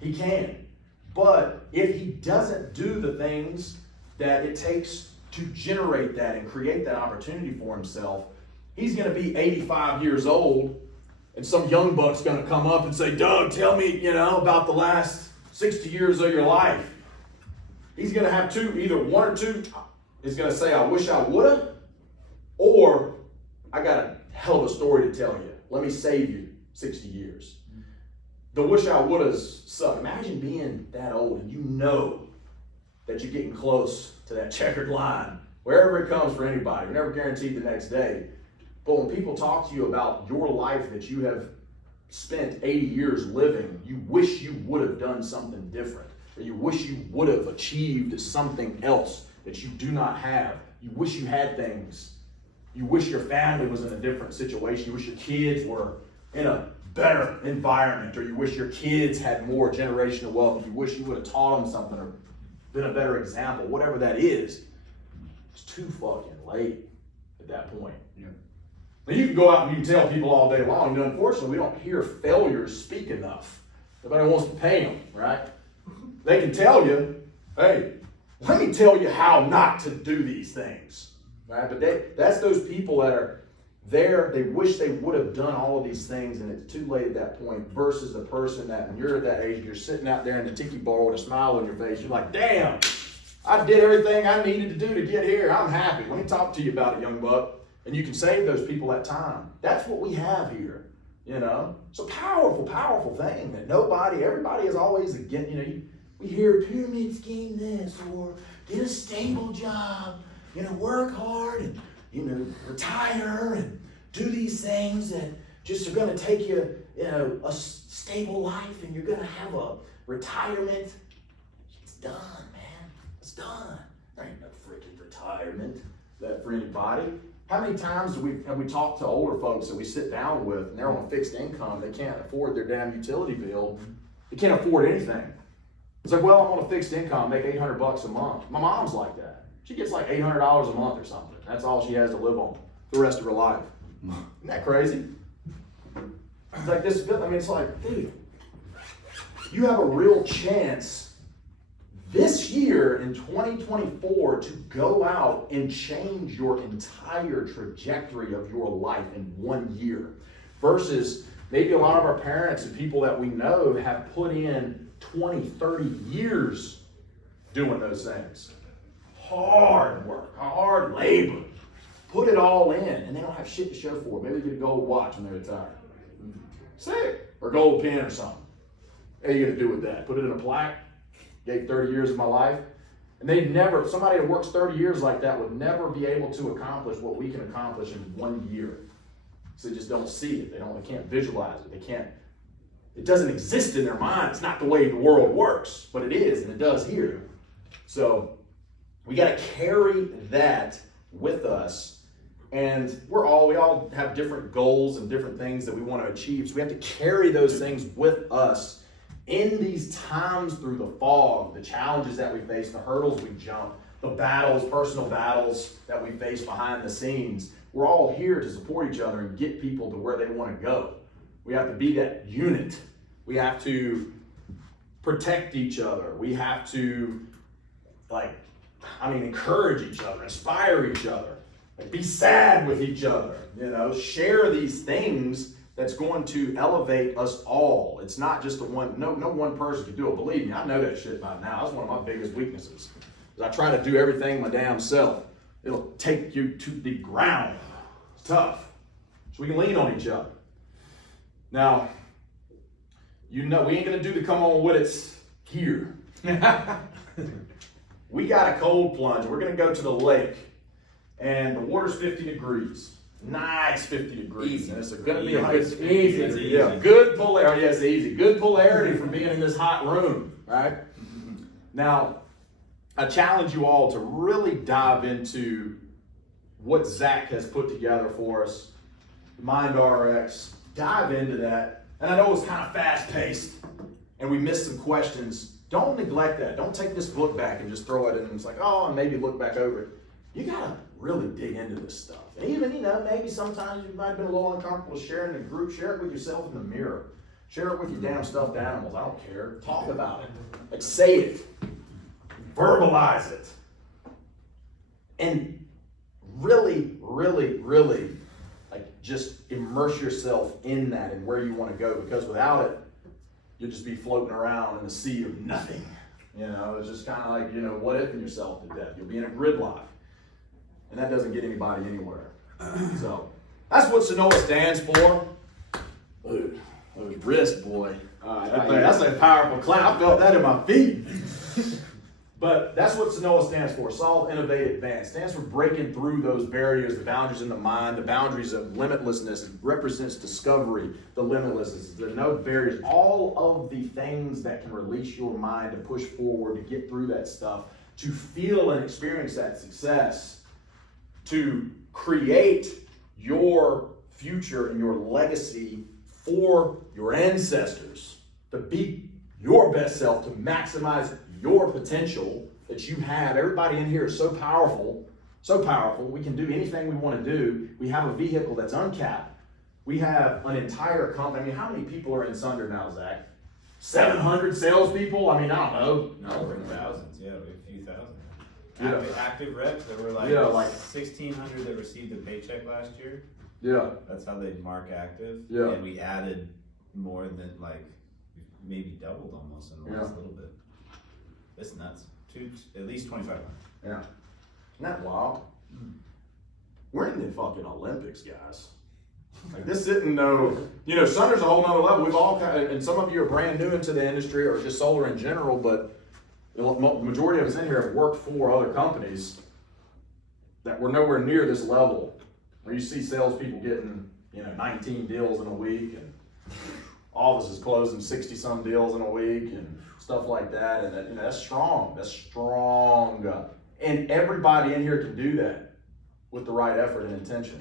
He can. But if he doesn't do the things that it takes to generate that and create that opportunity for himself, he's going to be 85 years old, and some young buck's going to come up and say, Doug, tell me, about the last 60 years of your life. He's going to have either one or two is going to say, I wish I woulda, or I got a hell of a story to tell you. Let me save you 60 years. The wish I wouldas suck. Imagine being that old and you know that you're getting close to that checkered line, wherever it comes for anybody. You're never guaranteed the next day. But when people talk to you about your life that you have spent 80 years living, you wish you would have done something different. Or you wish you would have achieved something else that you do not have. You wish you had things. You wish your family was in a different situation. You wish your kids were in a better environment, or you wish your kids had more generational wealth. You wish you would have taught them something or been a better example. Whatever that is, it's too fucking late at that point. Yeah. Now you can go out and you can tell people all day long, and unfortunately we don't hear failures speak enough. Nobody wants to pay them, right? They can tell you, hey, let me tell you how not to do these things, right? But that's those people that are there, they wish they would have done all of these things and it's too late at that point, versus the person that when you're at that age, you're sitting out there in the tiki bar with a smile on your face, you're like, damn, I did everything I needed to do to get here. I'm happy. Let me talk to you about it, young buck. And you can save those people that time. That's what we have here, It's a powerful, powerful thing that everybody is always again, we hear pyramid scheme this, or get a stable job, work hard, and, retire and do these things that just are going to take you, a stable life, and you're going to have a retirement. It's done, man. It's done. There ain't no freaking retirement left for anybody. How many times have we talked to older folks that we sit down with, and they're on a fixed income, they can't afford their damn utility bill, they can't afford anything. It's like, well, I'm on a fixed income, make $800 a month. My mom's like that. She gets like $800 a month or something. That's all she has to live on the rest of her life. Isn't that crazy? It's like this, I mean, it's like, dude, you have a real chance this year in 2024 to go out and change your entire trajectory of your life in 1 year. Versus maybe a lot of our parents and people that we know have put in 20, 30 years doing those things. Hard work, hard labor. Put it all in, and they don't have shit to show for it. Maybe they get a gold watch when they retire. Sick. Or a gold pen or something. What are you going to do with that? Put it in a plaque? Gave 30 years of my life. And somebody that works 30 years like that would never be able to accomplish what we can accomplish in 1 year. So they just don't see it. They can't visualize it. It doesn't exist in their mind. It's not the way the world works, but it is, and it does here. So we got to carry that with us. And we all have different goals and different things that we want to achieve. So we have to carry those things with us in these times through the fog, the challenges that we face, the hurdles we jump, the battles, personal battles that we face behind the scenes. We're all here to support each other and get people to where they want to go. We have to be that unit. We have to protect each other. We have to, encourage each other, inspire each other. Be sad with each other, share these things that's going to elevate us all. It's not just no one person can do it. Believe me, I know that shit by now. That's one of my biggest weaknesses. I try to do everything my damn self. It'll take you to the ground. It's tough. So we can lean on each other. Now, we ain't gonna do the come on with it here. We got a cold plunge. We're gonna go to the lake. And the water's 50 degrees. Nice 50 degrees. Easy. And it's going to be Easy. Yeah, good polarity. Yes, easy. Good polarity from being in this hot room, right? Now, I challenge you all to really dive into what Zach has put together for us. Mind RX. Dive into that. And I know it was kind of fast-paced, and we missed some questions. Don't neglect that. Don't take this book back and just throw it in and it's like, oh, and maybe look back over it. You gotta really dig into this stuff. And even, maybe sometimes you might have been a little uncomfortable sharing in a group. Share it with yourself in the mirror. Share it with your damn stuffed animals. I don't care. Talk about it. Say it. Verbalize it. And really, really, really, just immerse yourself in that and where you want to go. Because without it, you'll just be floating around in a sea of nothing. It's just kind of like, what if yourself to death? You'll be in a gridlock. And that doesn't get anybody anywhere. So that's what Sinnoa stands for. Dude, those wrists, boy. That's a powerful clap. I felt that in my feet. But that's what Sinnoa stands for. Solve, Innovate, Advance. It stands for breaking through those barriers, the boundaries in the mind, the boundaries of limitlessness. It represents discovery, the limitlessness, the no barriers, all of the things that can release your mind to push forward, to get through that stuff, to feel and experience that success, to create your future and your legacy for your ancestors, to be your best self, to maximize your potential that you have. Everybody in here is so powerful, so powerful. We can do anything we want to do. We have a vehicle that's uncapped. We have an entire company. How many people are in Sunder now, Zach? 700 salespeople? I don't know. No, we're in thousands. Yeah, we have a few thousand. Yeah. Active reps. There were like 1,600 that received a paycheck last year. Yeah. That's how they mark active. Yeah. And we added more than maybe doubled almost in the last little bit. It's nuts. At least 2,500. Yeah. Isn't that wild? We're in the fucking Olympics, guys. This isn't Sunder's a whole nother level. We've all and some of you are brand new into the industry or just solar in general, but the majority of us in here have worked for other companies. that we're nowhere near this level where you see salespeople getting, 19 deals in a week, and offices closing 60 some deals in a week and stuff like that. And that's strong. That's strong. And everybody in here can do that with the right effort and intention.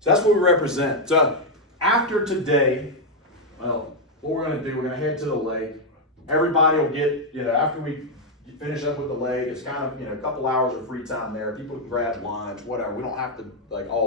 So that's what we represent. So after today, well, what we're going to do, we're going to head to the lake. Everybody will get, after we finish up with the lake, it's kind of, a couple hours of free time there. People can grab lunch, whatever. We don't have to all